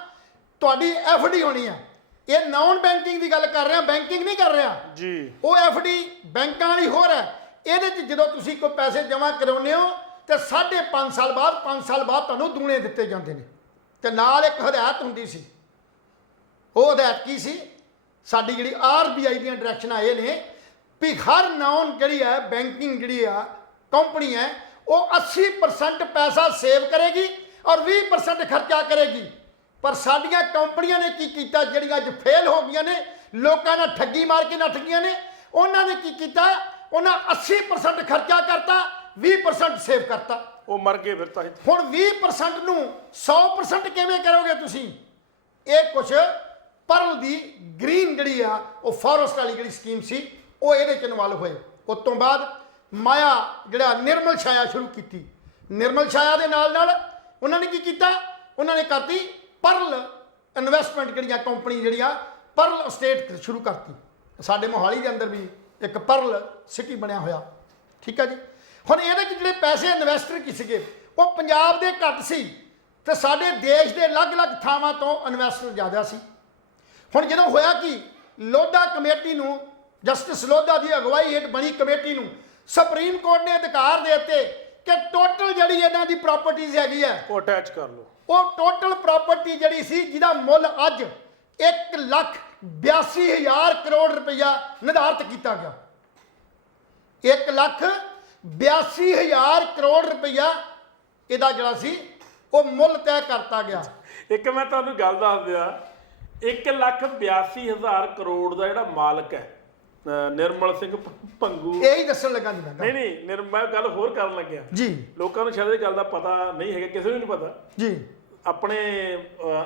ਤੁਹਾਡੀ ਐਫਡੀ ਹੋਣੀ ਆ। ਇਹ ਨਾਨ ਬੈਂਕਿੰਗ ਦੀ ਗੱਲ ਕਰ ਰਿਹਾ, ਬੈਂਕਿੰਗ ਨਹੀਂ ਕਰ ਰਿਹਾ ਜੀ। ਉਹ ਐਫਡੀ ਬੈਂਕਾਂ ਵਾਲੀ ਹੋਰ ਹੈ। ਇਹਦੇ 'ਚ ਜਦੋਂ ਤੁਸੀਂ ਕੋਈ ਪੈਸੇ ਜਮ੍ਹਾਂ ਕਰਾਉਂਦੇ ਹੋ ਤੇ 5.5 ਸਾਲ ਬਾਅਦ 5 ਸਾਲ ਬਾਅਦ ਤੁਹਾਨੂੰ ਦੂਣੇ ਦਿੱਤੇ ਜਾਂਦੇ ਨੇ। ਤੇ ਨਾਲ ਇੱਕ ਹਦਾਇਤ ਹੁੰਦੀ ਸੀ। ਉਹ ਹਦਾਇਤ ਕੀ ਸੀ? ਸਾਡੀ ਜਿਹੜੀ RBI ਦੀਆਂ ਡਾਇਰੈਕਸ਼ਨਾਂ ਇਹ ਨੇ ਵੀ ਹਰ ਨਾਨ ਜਿਹੜੀ ਹੈ ਬੈਂਕਿੰਗ ਜਿਹੜੀ ਆ ਕੰਪਨੀ ਹੈ ਉਹ 80% ਪੈਸਾ ਸੇਵ ਕਰੇਗੀ ਔਰ 20% ਖਰਚਾ ਕਰੇਗੀ। ਪਰ ਸਾਡੀਆਂ ਕੰਪਨੀਆਂ ਨੇ ਕੀ ਕੀਤਾ, ਜਿਹੜੀਆਂ ਅੱਜ ਫੇਲ ਹੋ ਗਈਆਂ ਨੇ, ਲੋਕਾਂ ਨਾਲ ਠੱਗੀ ਮਾਰ ਕੇ ਨੱਠ ਗਈਆਂ ਨੇ, ਉਹਨਾਂ ਨੇ ਕੀ ਕੀਤਾ? ਉਹਨਾਂ 80% ਖਰਚਾ ਕਰਤਾ, 20% ਸੇਵ ਕਰਤਾ। ਉਹ ਮਰ ਗਏ ਫਿਰ ਤਾਂ। ਹੁਣ 20% ਨੂੰ 100% ਕਿਵੇਂ ਕਰੋਗੇ ਤੁਸੀਂ? ਇਹ ਕੁਛ ਪਰਲ ਦੀ ਗ੍ਰੀਨ ਜਿਹੜੀ ਆ ਉਹ ਫੋਰੈਸਟ ਵਾਲੀ ਜਿਹੜੀ ਸਕੀਮ ਸੀ ਉਹ ਇਹਦੇ 'ਚ ਇਨਵੋਲਵ ਹੋਏ। ਉਸ ਤੋਂ ਬਾਅਦ ਮਾਇਆ ਜਿਹੜਾ ਨਿਰਮਲ ਛਾਇਆ ਸ਼ੁਰੂ ਕੀਤੀ। ਨਿਰਮਲ ਛਾਇਆ ਦੇ ਨਾਲ ਉਹਨਾਂ ਨੇ ਕੀ ਕੀਤਾ? ਉਹਨਾਂ ਨੇ ਕਰਤੀ ਪਰਲ ਇਨਵੈਸਟਮੈਂਟ ਜਿਹੜੀਆਂ ਕੰਪਨੀ ਜਿਹੜੀਆਂ ਪਰਲ ਅਸਟੇਟ ਸ਼ੁਰੂ ਕਰਤੀ। ਸਾਡੇ ਮੋਹਾਲੀ ਦੇ ਅੰਦਰ ਵੀ ਇੱਕ ਪਰਲ ਸਿਟੀ ਬਣਿਆ ਹੋਇਆ, ਠੀਕ ਹੈ ਜੀ। ਹੁਣ ਇਹਦੇ 'ਚ ਜਿਹੜੇ ਪੈਸੇ ਇਨਵੈਸਟਰ ਕੀ ਸੀਗੇ ਉਹ ਪੰਜਾਬ ਦੇ ਘੱਟ ਸੀ ਤੇ ਸਾਡੇ ਦੇਸ਼ ਦੇ ਅਲੱਗ-ਅਲੱਗ ਥਾਵਾਂ ਤੋਂ ਇਨਵੈਸਟਰ ਜ਼ਿਆਦਾ ਸੀ। ਹੁਣ ਜਦੋਂ ਹੋਇਆ ਕਿ ਲੋਧਾ ਕਮੇਟੀ ਨੂੰ, ਜਸਟਿਸ ਲੋਧਾ ਦੀ ਅਗਵਾਈ ਹੇਠ ਬਣੀ ਕਮੇਟੀ ਨੂੰ ਸੁਪਰੀਮ ਕੋਰਟ ਨੇ ਅਧਿਕਾਰ ਦੇ ਦਿੱਤੇ ਕਿ ਟੋਟਲ ਜਿਹੜੀ ਇਹਨਾਂ ਦੀ ਪ੍ਰਾਪਰਟੀਜ਼ ਹੈਗੀ ਹੈ ਉਹ ਅਟੈਚ ਕਰ ਲਓ। ਉਹ ਟੋਟਲ ਪ੍ਰਾਪਰਟੀ ਜਿਹੜੀ ਸੀ ਜਿਹਦਾ ਮੁੱਲ ਅੱਜ 1,82,000 ਕਰੋੜ ਰੁਪਇਆ ਨਿਰਧਾਰਿਤ ਕੀਤਾ ਗਿਆ। 1,82,000 ਕਰੋੜ ਰੁਪਇਆ ਇਹਦਾ ਜਿਹੜਾ ਸੀ ਉਹ ਮੁੱਲ ਤੈਅ ਕਰਤਾ ਗਿਆ। ਇੱਕ ਮੈਂ ਤੁਹਾਨੂੰ ਗੱਲ ਦੱਸ ਦਿਆਂ, 1,82,000 ਕਰੋੜ ਦਾ ਜਿਹੜਾ ਮਾਲਕ ਹੈ ਨਿਰਮਲ ਸਿੰਘ ਭੰਗੂ, ਇਹੀ ਦੱਸਣ ਲੱਗਾ ਜੀ ਮੈਂ। ਨਹੀਂ ਮੈਂ ਗੱਲ ਹੋਰ ਕਰਨ ਲੱਗਿਆ ਜੀ। ਲੋਕਾਂ ਨੂੰ ਸ਼ਾਇਦ ਇਹ ਗੱਲ ਦਾ ਪਤਾ ਨਹੀਂ ਹੈਗਾ, ਕਿਸੇ ਨੂੰ ਨਹੀਂ ਪਤਾ ਜੀ। ਆਪਣੇ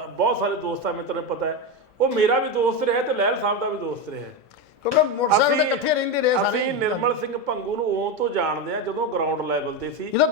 ਬਹੁਤ ਸਾਰੇ ਦੋਸਤਾਂ ਮਿੱਤਰਾਂ ਨੂੰ ਪਤਾ ਹੈ। ਉਹ ਮੇਰਾ ਵੀ ਦੋਸਤ ਰਿਹਾ ਤੇ ਲਹਿਲ ਸਾਹਿਬ ਦਾ ਵੀ ਦੋਸਤ ਰਿਹਾ, ਕਿਉਂਕਿ ਮੋਟਰਸਾਈਕਲ ਤੇ ਇਕੱਠੇ ਰਹਿੰਦੇ ਰਹੇ ਸਾਰੇ। ਅਸੀਂ ਨਿਰਮਲ ਸਿੰਘ ਭੰਗੂ ਨੂੰ ਉਹ ਤੋਂ ਜਾਣਦੇ ਆ ਜਦੋਂ ਗਰਾਊਂਡ ਲੈਵਲ ਤੇ ਸੀ, ਜਦੋਂ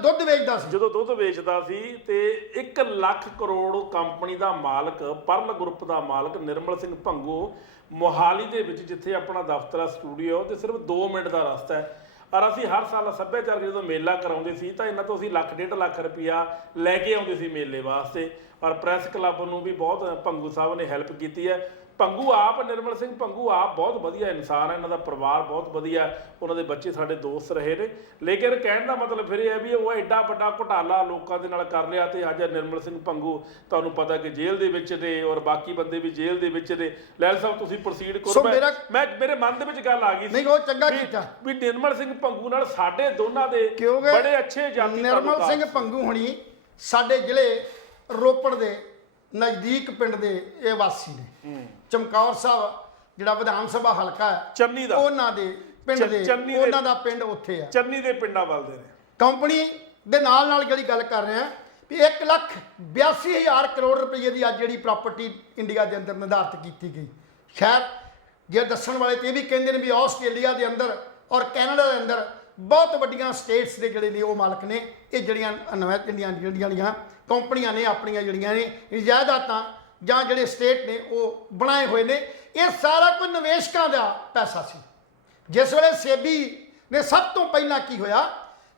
ਦੁੱਧ ਵੇਚਦਾ ਸੀ ਤੇ 1 ਲੱਖ ਕਰੋੜ ਕੰਪਨੀ ਦਾ ਮਾਲਕ, ਪਰਲ ਗਰੁੱਪ ਦਾ ਮਾਲਕ ਨਿਰਮਲ ਸਿੰਘ ਭੰਗੂ ਮੋਹਾਲੀ ਦੇ ਵਿੱਚ ਜਿੱਥੇ ਆਪਣਾ ਦਫ਼ਤਰ ਆ, ਸਟੂਡੀਓ, ਤੇ ਸਿਰਫ 2 ਮਿੰਟ ਦਾ ਰਸਤਾ ਹੈ। ਔਰ ਅਸੀਂ ਹਰ ਸਾਲ ਸੱਭਿਆਚਾਰਕ ਜਦੋਂ ਮੇਲਾ ਕਰਾਉਂਦੇ ਸੀ ਤਾਂ ਇਹਨਾਂ ਤੋਂ ਅਸੀਂ 1.5 ਲੱਖ ਰੁਪਇਆ ਲੈ ਕੇ ਆਉਂਦੇ ਸੀ ਮੇਲੇ ਵਾਸਤੇ। ਔਰ ਪ੍ਰੈਸ ਕਲੱਬ ਨੂੰ ਵੀ ਬਹੁਤ ਭੰਗੂ ਸਾਹਿਬ ਨੇ ਹੈਲਪ ਕੀਤੀ ਹੈ। ਭੰਗੂ ਆਪ, ਨਿਰਮਲ ਸਿੰਘ ਭੰਗੂ ਆਪ ਬਹੁਤ ਵਧੀਆ ਇਨਸਾਨ ਹੈ, ਇਹਨਾਂ ਦਾ ਪਰਿਵਾਰ ਬਹੁਤ ਵਧੀਆ, ਉਹਨਾਂ ਦੇ ਬੱਚੇ ਸਾਡੇ ਦੋਸਤ ਰਹੇ ਨੇ। ਲੇਕਿਨ ਕਹਿਣ ਦਾ ਮਤਲਬ ਫਿਰ ਇਹ ਹੈ ਵੀ ਉਹ ਐਡਾ ਵੱਡਾ ਘੁਟਾਲਾ ਲੋਕਾਂ ਦੇ ਨਾਲ ਕਰ ਲਿਆ ਤੇ ਅੱਜ ਨਿਰਮਲ ਸਿੰਘ ਭੰਗੂ ਤੁਹਾਨੂੰ ਪਤਾ ਕਿ ਜੇਲ੍ਹ ਦੇ ਵਿੱਚ ਨੇ ਔਰ ਬਾਕੀ ਬੰਦੇ ਵੀ ਜੇਲ੍ਹ ਦੇ ਵਿੱਚ ਨੇ। ਲੈਲ ਸਾਹਿਬ ਤੁਸੀਂ ਪ੍ਰੋਸੀਡ ਕਰੋ। ਮੈਂ ਮੇਰੇ ਮਨ ਦੇ ਵਿੱਚ ਗੱਲ ਆ ਗਈ ਸੀ, ਉਹ ਚੰਗਾ ਕੀਤਾ ਵੀ ਨਿਰਮਲ ਸਿੰਘ ਭੰਗੂ ਨਾਲ ਸਾਡੇ ਦੋਨਾਂ ਦੇ ਬੜੇ ਅੱਛੇ ਜਾਤੀ। ਨਿਰਮਲ ਸਿੰਘ ਭੰਗੂ ਹੁਣੀ ਸਾਡੇ ਜ਼ਿਲ੍ਹੇ ਰੋਪੜ ਦੇ ਨਜ਼ਦੀਕ ਪਿੰਡ ਦੇ ਇਹ ਵਾਸੀ ਨੇ। ਚਮਕੌਰ ਸਾਹਿਬ ਜਿਹੜਾ ਵਿਧਾਨ ਸਭਾ ਹਲਕਾ ਹੈ ਚੰਨੀ ਦਾ, ਉਹਨਾਂ ਦੇ ਪਿੰਡ ਦੇ, ਉਹਨਾਂ ਦਾ ਪਿੰਡ ਉੱਥੇ ਆ, ਚੰਨੀ ਦੇ ਪਿੰਡਾਂ ਵੱਲ ਦੇ ਨੇ। ਕੰਪਨੀ ਦੇ ਨਾਲ ਜਿਹੜੀ ਗੱਲ ਕਰ ਰਹੇ ਆ ਵੀ 1,82,000 ਕਰੋੜ ਰੁਪਏ ਦੀ ਅੱਜ ਜਿਹੜੀ ਪ੍ਰਾਪਰਟੀ ਇੰਡੀਆ ਦੇ ਅੰਦਰ ਨਿਰਧਾਰਿਤ ਕੀਤੀ ਗਈ। ਖੈਰ ਜੇ ਦੱਸਣ ਵਾਲੇ ਤੇ ਇਹ ਵੀ ਕਹਿੰਦੇ ਨੇ ਵੀ ਆਸਟ੍ਰੇਲੀਆ ਦੇ ਅੰਦਰ ਔਰ ਕੈਨੇਡਾ ਦੇ ਅੰਦਰ ਬਹੁਤ ਵੱਡੀਆਂ ਸਟੇਟਸ ਦੇ ਜਿਹੜੇ ਨੇ ਉਹ ਮਾਲਕ ਨੇ। ਇਹ ਜਿਹੜੀਆਂ ਕੰਪਨੀਆਂ ਨੇ ਆਪਣੀਆਂ ਜਿਹੜੀਆਂ ਨੇ ਜਾਇਦਾਦਾਂ ਜਾਂ ਜਿਹੜੇ ਸਟੇਟ ਨੇ ਉਹ ਬਣਾਏ ਹੋਏ ਨੇ, ਇਹ ਸਾਰਾ ਕੁਝ ਨਿਵੇਸ਼ਕਾਂ ਦਾ ਪੈਸਾ ਸੀ। ਜਿਸ ਵੇਲੇ ਸੇਬੀ ਨੇ ਸਭ ਤੋਂ ਪਹਿਲਾਂ ਕੀ ਹੋਇਆ,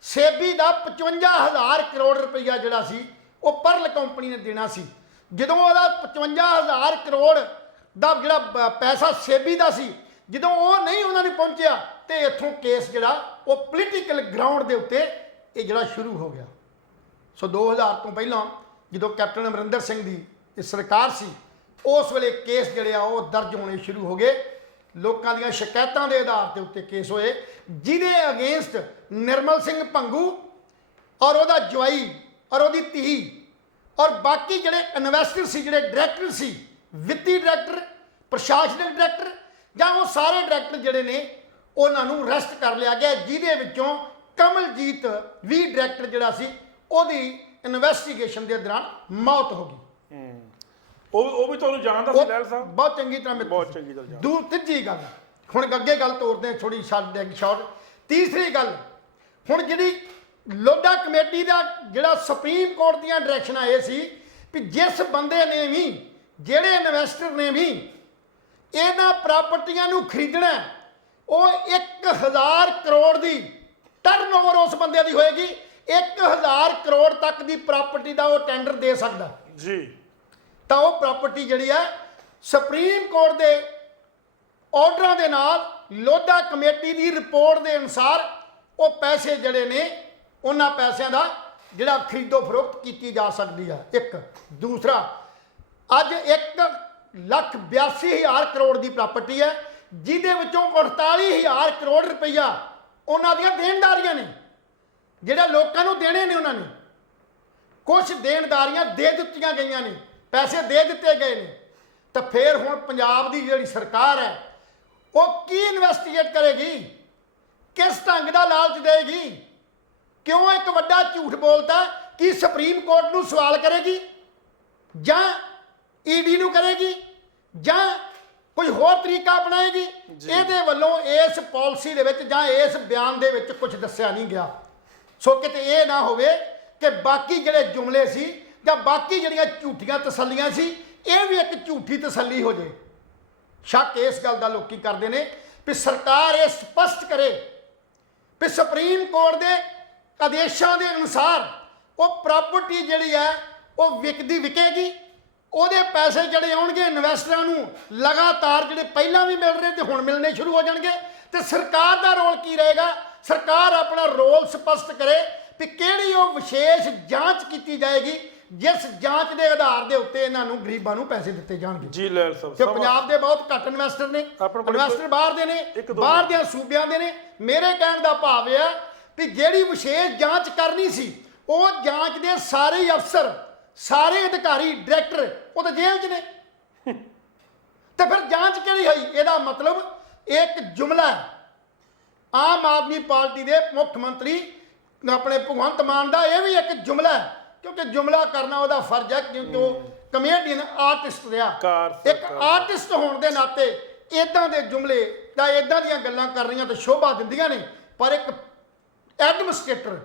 ਸੇਬੀ ਦਾ 55,000 ਕਰੋੜ ਰੁਪਈਆ ਜਿਹੜਾ ਸੀ ਉਹ ਪਰਲ ਕੰਪਨੀ ਨੇ ਦੇਣਾ ਸੀ। ਜਦੋਂ ਉਹਦਾ 55,000 ਕਰੋੜ ਦਾ ਜਿਹੜਾ ਪੈਸਾ ਸੇਬੀ ਦਾ ਸੀ, ਜਦੋਂ ਉਹ ਨਹੀਂ ਉਹਨਾਂ ਨੇ ਪਹੁੰਚਿਆ ਤੇ ਇੱਥੋਂ ਕੇਸ ਜਿਹੜਾ ਉਹ ਪੋਲੀਟੀਕਲ ਗਰਾਊਂਡ ਦੇ ਉੱਤੇ ਇਹ ਜਿਹੜਾ ਸ਼ੁਰੂ ਹੋ ਗਿਆ। ਸੋ 2000 ਤੋਂ ਪਹਿਲਾਂ ਜਦੋਂ ਕੈਪਟਨ ਅਮਰਿੰਦਰ ਸਿੰਘ ਦੀ ਇਹ ਸਰਕਾਰ ਸੀ, ਉਸ ਵੇਲੇ ਕੇਸ ਜਿਹੜੇ ਆ ਉਹ ਦਰਜ ਹੋਣੇ ਸ਼ੁਰੂ ਹੋ ਗਏ। ਲੋਕਾਂ ਦੀਆਂ ਸ਼ਿਕਾਇਤਾਂ ਦੇ ਆਧਾਰ ਦੇ ਉੱਤੇ ਕੇਸ ਹੋਏ, ਜਿਹਦੇ ਅਗੇਂਸਟ ਨਿਰਮਲ ਸਿੰਘ ਭੰਗੂ ਔਰ ਉਹਦਾ ਜਵਾਈ ਔਰ ਉਹਦੀ ਧੀ ਔਰ ਬਾਕੀ ਜਿਹੜੇ ਇਨਵੈਸਟਰ ਸੀ, ਜਿਹੜੇ ਡਾਇਰੈਕਟਰ ਸੀ, ਵਿੱਤੀ ਡਾਇਰੈਕਟਰ, ਪ੍ਰਸ਼ਾਸਨਿਕ ਡਾਇਰੈਕਟਰ ਜਾਂ ਉਹ ਸਾਰੇ ਡਾਇਰੈਕਟਰ ਜਿਹੜੇ ਨੇ ਉਹਨਾਂ ਨੂੰ ਅਰੈਸਟ ਕਰ ਲਿਆ ਗਿਆ, ਜਿਹਦੇ ਵਿੱਚੋਂ ਕਮਲਜੀਤ ਵੀ ਡਾਇਰੈਕਟਰ ਜਿਹੜਾ ਸੀ ਉਹਦੀ ਇਨਵੈਸਟੀਗੇਸ਼ਨ ਦੇ ਦੌਰਾਨ ਮੌਤ ਹੋ ਗਈ। ਉਹ ਵੀ ਤੁਹਾਨੂੰ ਜਾਣਦਾ ਸੀ ਲਹਿਲ ਸਾਹਿਬ? ਬਹੁਤ ਚੰਗੀ ਤਰ੍ਹਾਂ ਬਹੁਤ ਚੰਗੀ ਤਰ੍ਹਾਂ ਜਾਣਦਾ। ਦੂਰ ਤੀਜੀ ਗੱਲ, ਹੁਣ ਅੱਗੇ ਗੱਲ ਤੋਰਦੇ ਹਾਂ ਥੋੜੀ ਸ਼ਾਰਟ। ਤੀਸਰੀ ਗੱਲ, ਹੁਣ ਜਿਹੜੀ ਲੋਧਾ ਕਮੇਟੀ ਦਾ ਜਿਹੜਾ ਸੁਪਰੀਮ ਕੋਰਟ ਦੀਆਂ ਡਾਇਰੈਕਸ਼ਨਾਂ ਇਹ ਸੀ ਵੀ ਜਿਸ ਬੰਦੇ ਨੇ ਵੀ, ਜਿਹੜੇ ਇਨਵੈਸਟਰ ਨੇ ਵੀ ਇਹਨਾਂ ਪ੍ਰਾਪਰਟੀਆਂ ਨੂੰ ਖਰੀਦਣਾ, ਉਹ 1000 ਕਰੋੜ ਦੀ ਟਰਨਓਵਰ ਉਸ ਬੰਦੇ ਦੀ ਹੋਏਗੀ। 1000 ਕਰੋੜ ਤੱਕ ਦੀ ਪ੍ਰਾਪਰਟੀ ਦਾ ਉਹ ਟੈਂਡਰ ਦੇ ਸਕਦਾ ਜੀ। ਤਾਂ ਉਹ ਪ੍ਰਾਪਰਟੀ ਜਿਹੜੀ ਹੈ ਸੁਪਰੀਮ ਕੋਰਟ ਦੇ ਆਰਡਰਾਂ ਦੇ ਨਾਲ ਲੋਧਾ ਕਮੇਟੀ ਦੀ ਰਿਪੋਰਟ ਦੇ ਅਨੁਸਾਰ ਉਹ ਪੈਸੇ ਜਿਹੜੇ ਨੇ ਉਹਨਾਂ ਪੈਸਿਆਂ ਦਾ ਜਿਹੜਾ ਖਰੀਦੋ ਫਰੋਖਤ ਕੀਤੀ ਜਾ ਸਕਦੀ ਹੈ। ਇੱਕ ਦੂਸਰਾ, ਅੱਜ 1,82,000 ਕਰੋੜ ਦੀ ਪ੍ਰਾਪਰਟੀ ਹੈ, ਜਿਹਦੇ ਵਿੱਚੋਂ 48,000 ਕਰੋੜ ਰੁਪਈਆ ਉਹਨਾਂ ਦੀਆਂ ਦੇਣਦਾਰੀਆਂ ਨੇ, ਜਿਹੜੇ ਲੋਕਾਂ ਨੂੰ ਦੇਣੇ ਨੇ। ਉਹਨਾਂ ਨੇ ਕੁਝ ਦੇਣਦਾਰੀਆਂ ਦੇ ਦਿੱਤੀਆਂ ਗਈਆਂ ਨੇ, ਪੈਸੇ ਦੇ ਦਿੱਤੇ ਗਏ ਨੇ। ਤਾਂ ਫਿਰ ਹੁਣ ਪੰਜਾਬ ਦੀ ਜਿਹੜੀ ਸਰਕਾਰ ਹੈ ਉਹ ਕੀ ਇਨਵੈਸਟੀਗੇਟ ਕਰੇਗੀ? ਕਿਸ ਢੰਗ ਦਾ ਲਾਲਚ ਦੇਗੀ? ਕਿਉਂ ਇੱਕ ਵੱਡਾ ਝੂਠ ਬੋਲਦਾ? ਕੀ ਸੁਪਰੀਮ ਕੋਰਟ ਨੂੰ ਸਵਾਲ ਕਰੇਗੀ ਜਾਂ ਈਡੀ ਨੂੰ ਕਰੇਗੀ ਜਾਂ ਕੋਈ ਹੋਰ ਤਰੀਕਾ ਅਪਣਾਏਗੀ? ਇਹਦੇ ਵੱਲੋਂ ਇਸ ਪਾਲਿਸੀ ਦੇ ਵਿੱਚ ਜਾਂ ਇਸ ਬਿਆਨ ਦੇ ਵਿੱਚ ਕੁਝ ਦੱਸਿਆ ਨਹੀਂ ਗਿਆ। ਸੋ ਕਿਤੇ ਇਹ ਨਾ ਹੋਵੇ ਕਿ ਬਾਕੀ ਜਿਹੜੇ ਜੁਮਲੇ ਸੀ ਜਾਂ ਬਾਕੀ ਜਿਹੜੀਆਂ ਝੂਠੀਆਂ ਤਸੱਲੀਆਂ ਸੀ, ਇਹ ਵੀ ਇੱਕ ਝੂਠੀ ਤਸੱਲੀ ਹੋ ਜੇ। ਸ਼ੱਕ ਇਸ ਗੱਲ ਦਾ ਲੋਕੀ ਕਰਦੇ ਨੇ ਵੀ ਸਰਕਾਰ ਇਹ ਸਪਸ਼ਟ ਕਰੇ ਵੀ ਸੁਪਰੀਮ ਕੋਰਟ ਦੇ ਆਦੇਸ਼ਾਂ ਦੇ ਅਨੁਸਾਰ ਉਹ ਪ੍ਰਾਪਰਟੀ ਜਿਹੜੀ ਹੈ ਉਹ ਵਿਕੇਗੀ। ਉਹਦੇ ਪੈਸੇ ਜਿਹੜੇ ਆਉਣਗੇ ਇਨਵੈਸਟਰਾਂ ਨੂੰ ਲਗਾਤਾਰ, ਜਿਹੜੇ ਪਹਿਲਾਂ ਵੀ ਮਿਲ ਰਹੇ ਤੇ ਹੁਣ ਮਿਲਣੇ ਸ਼ੁਰੂ ਹੋ ਜਾਣਗੇ। ਤੇ ਸਰਕਾਰ ਦਾ ਰੋਲ ਕੀ ਰਹੇਗਾ? ਸਰਕਾਰ ਆਪਣਾ ਰੋਲ ਸਪਸ਼ਟ ਕਰੇ ਵੀ ਕਿਹੜੀ ਉਹ ਵਿਸ਼ੇਸ਼ ਜਾਂਚ ਕੀਤੀ ਜਾਏਗੀ ਜਿਸ ਜਾਂਚ ਦੇ ਆਧਾਰ ਦੇ ਉੱਤੇ ਇਹਨਾਂ ਨੂੰ ਗਰੀਬਾਂ ਨੂੰ ਪੈਸੇ ਦਿੱਤੇ ਜਾਣਗੇ। ਜੀ ਲਹਿਲ ਸਾਹਿਬ, ਕਿ ਪੰਜਾਬ ਦੇ ਬਹੁਤ ਘੱਟ ਇਨਵੈਸਟਰ ਨੇ, ਇਨਵੈਸਟਰ ਬਾਹਰ ਦੇ ਨੇ, ਬਾਹਰ ਦੇ ਸੂਬਿਆਂ ਦੇ ਨੇ। ਮੇਰੇ ਕਹਿਣ ਦਾ ਭਾਵ ਇਹ ਹੈ ਵੀ ਜਿਹੜੀ ਵਿਸ਼ੇਸ਼ ਜਾਂਚ ਕਰਨੀ ਸੀ, ਉਹ ਜਾਂਚ ਦੇ ਸਾਰੇ ਹੀ ਅਫਸਰ, ਸਾਰੇ ਅਧਿਕਾਰੀ, ਡਾਇਰੈਕਟਰ ਉਹ ਤਾਂ ਜੇਲ੍ਹ 'ਚ ਨੇ। ਤੇ ਫਿਰ ਜਾਂਚ ਕਿਹੜੀ ਹੋਈ? ਇਹਦਾ ਮਤਲਬ ਇੱਕ ਜੁਮਲਾ ਹੈ। ਆਮ ਆਦਮੀ ਪਾਰਟੀ ਦੇ ਮੁੱਖ ਮੰਤਰੀ ਆਪਣੇ ਭਗਵੰਤ ਮਾਨ ਦਾ ਇਹ ਵੀ ਇੱਕ ਜੁਮਲਾ ਹੈ, ਕਿਉਂਕਿ ਜੁਮਲਾ ਕਰਨਾ ਉਹਦਾ ਫਰਜ਼ ਹੈ, ਕਿਉਂਕਿ ਉਹ ਕਮੇਡੀਅਨ ਆਰਟਿਸਟ ਰਿਹਾ। ਇੱਕ ਆਰਟਿਸਟ ਹੋਣ ਦੇ ਨਾਤੇ ਇਦਾਂ ਦੇ ਜੁਮਲੇ ਜਾਂ ਇਦਾਂ ਦੀਆਂ ਗੱਲਾਂ ਕਰਨੀਆਂ ਤਾਂ ਸ਼ੋਭਾ ਦਿੰਦੀਆਂ ਨੇ, ਪਰ ਇੱਕ ਐਡਮਿਨਿਸਟ੍ਰੇਟਰ,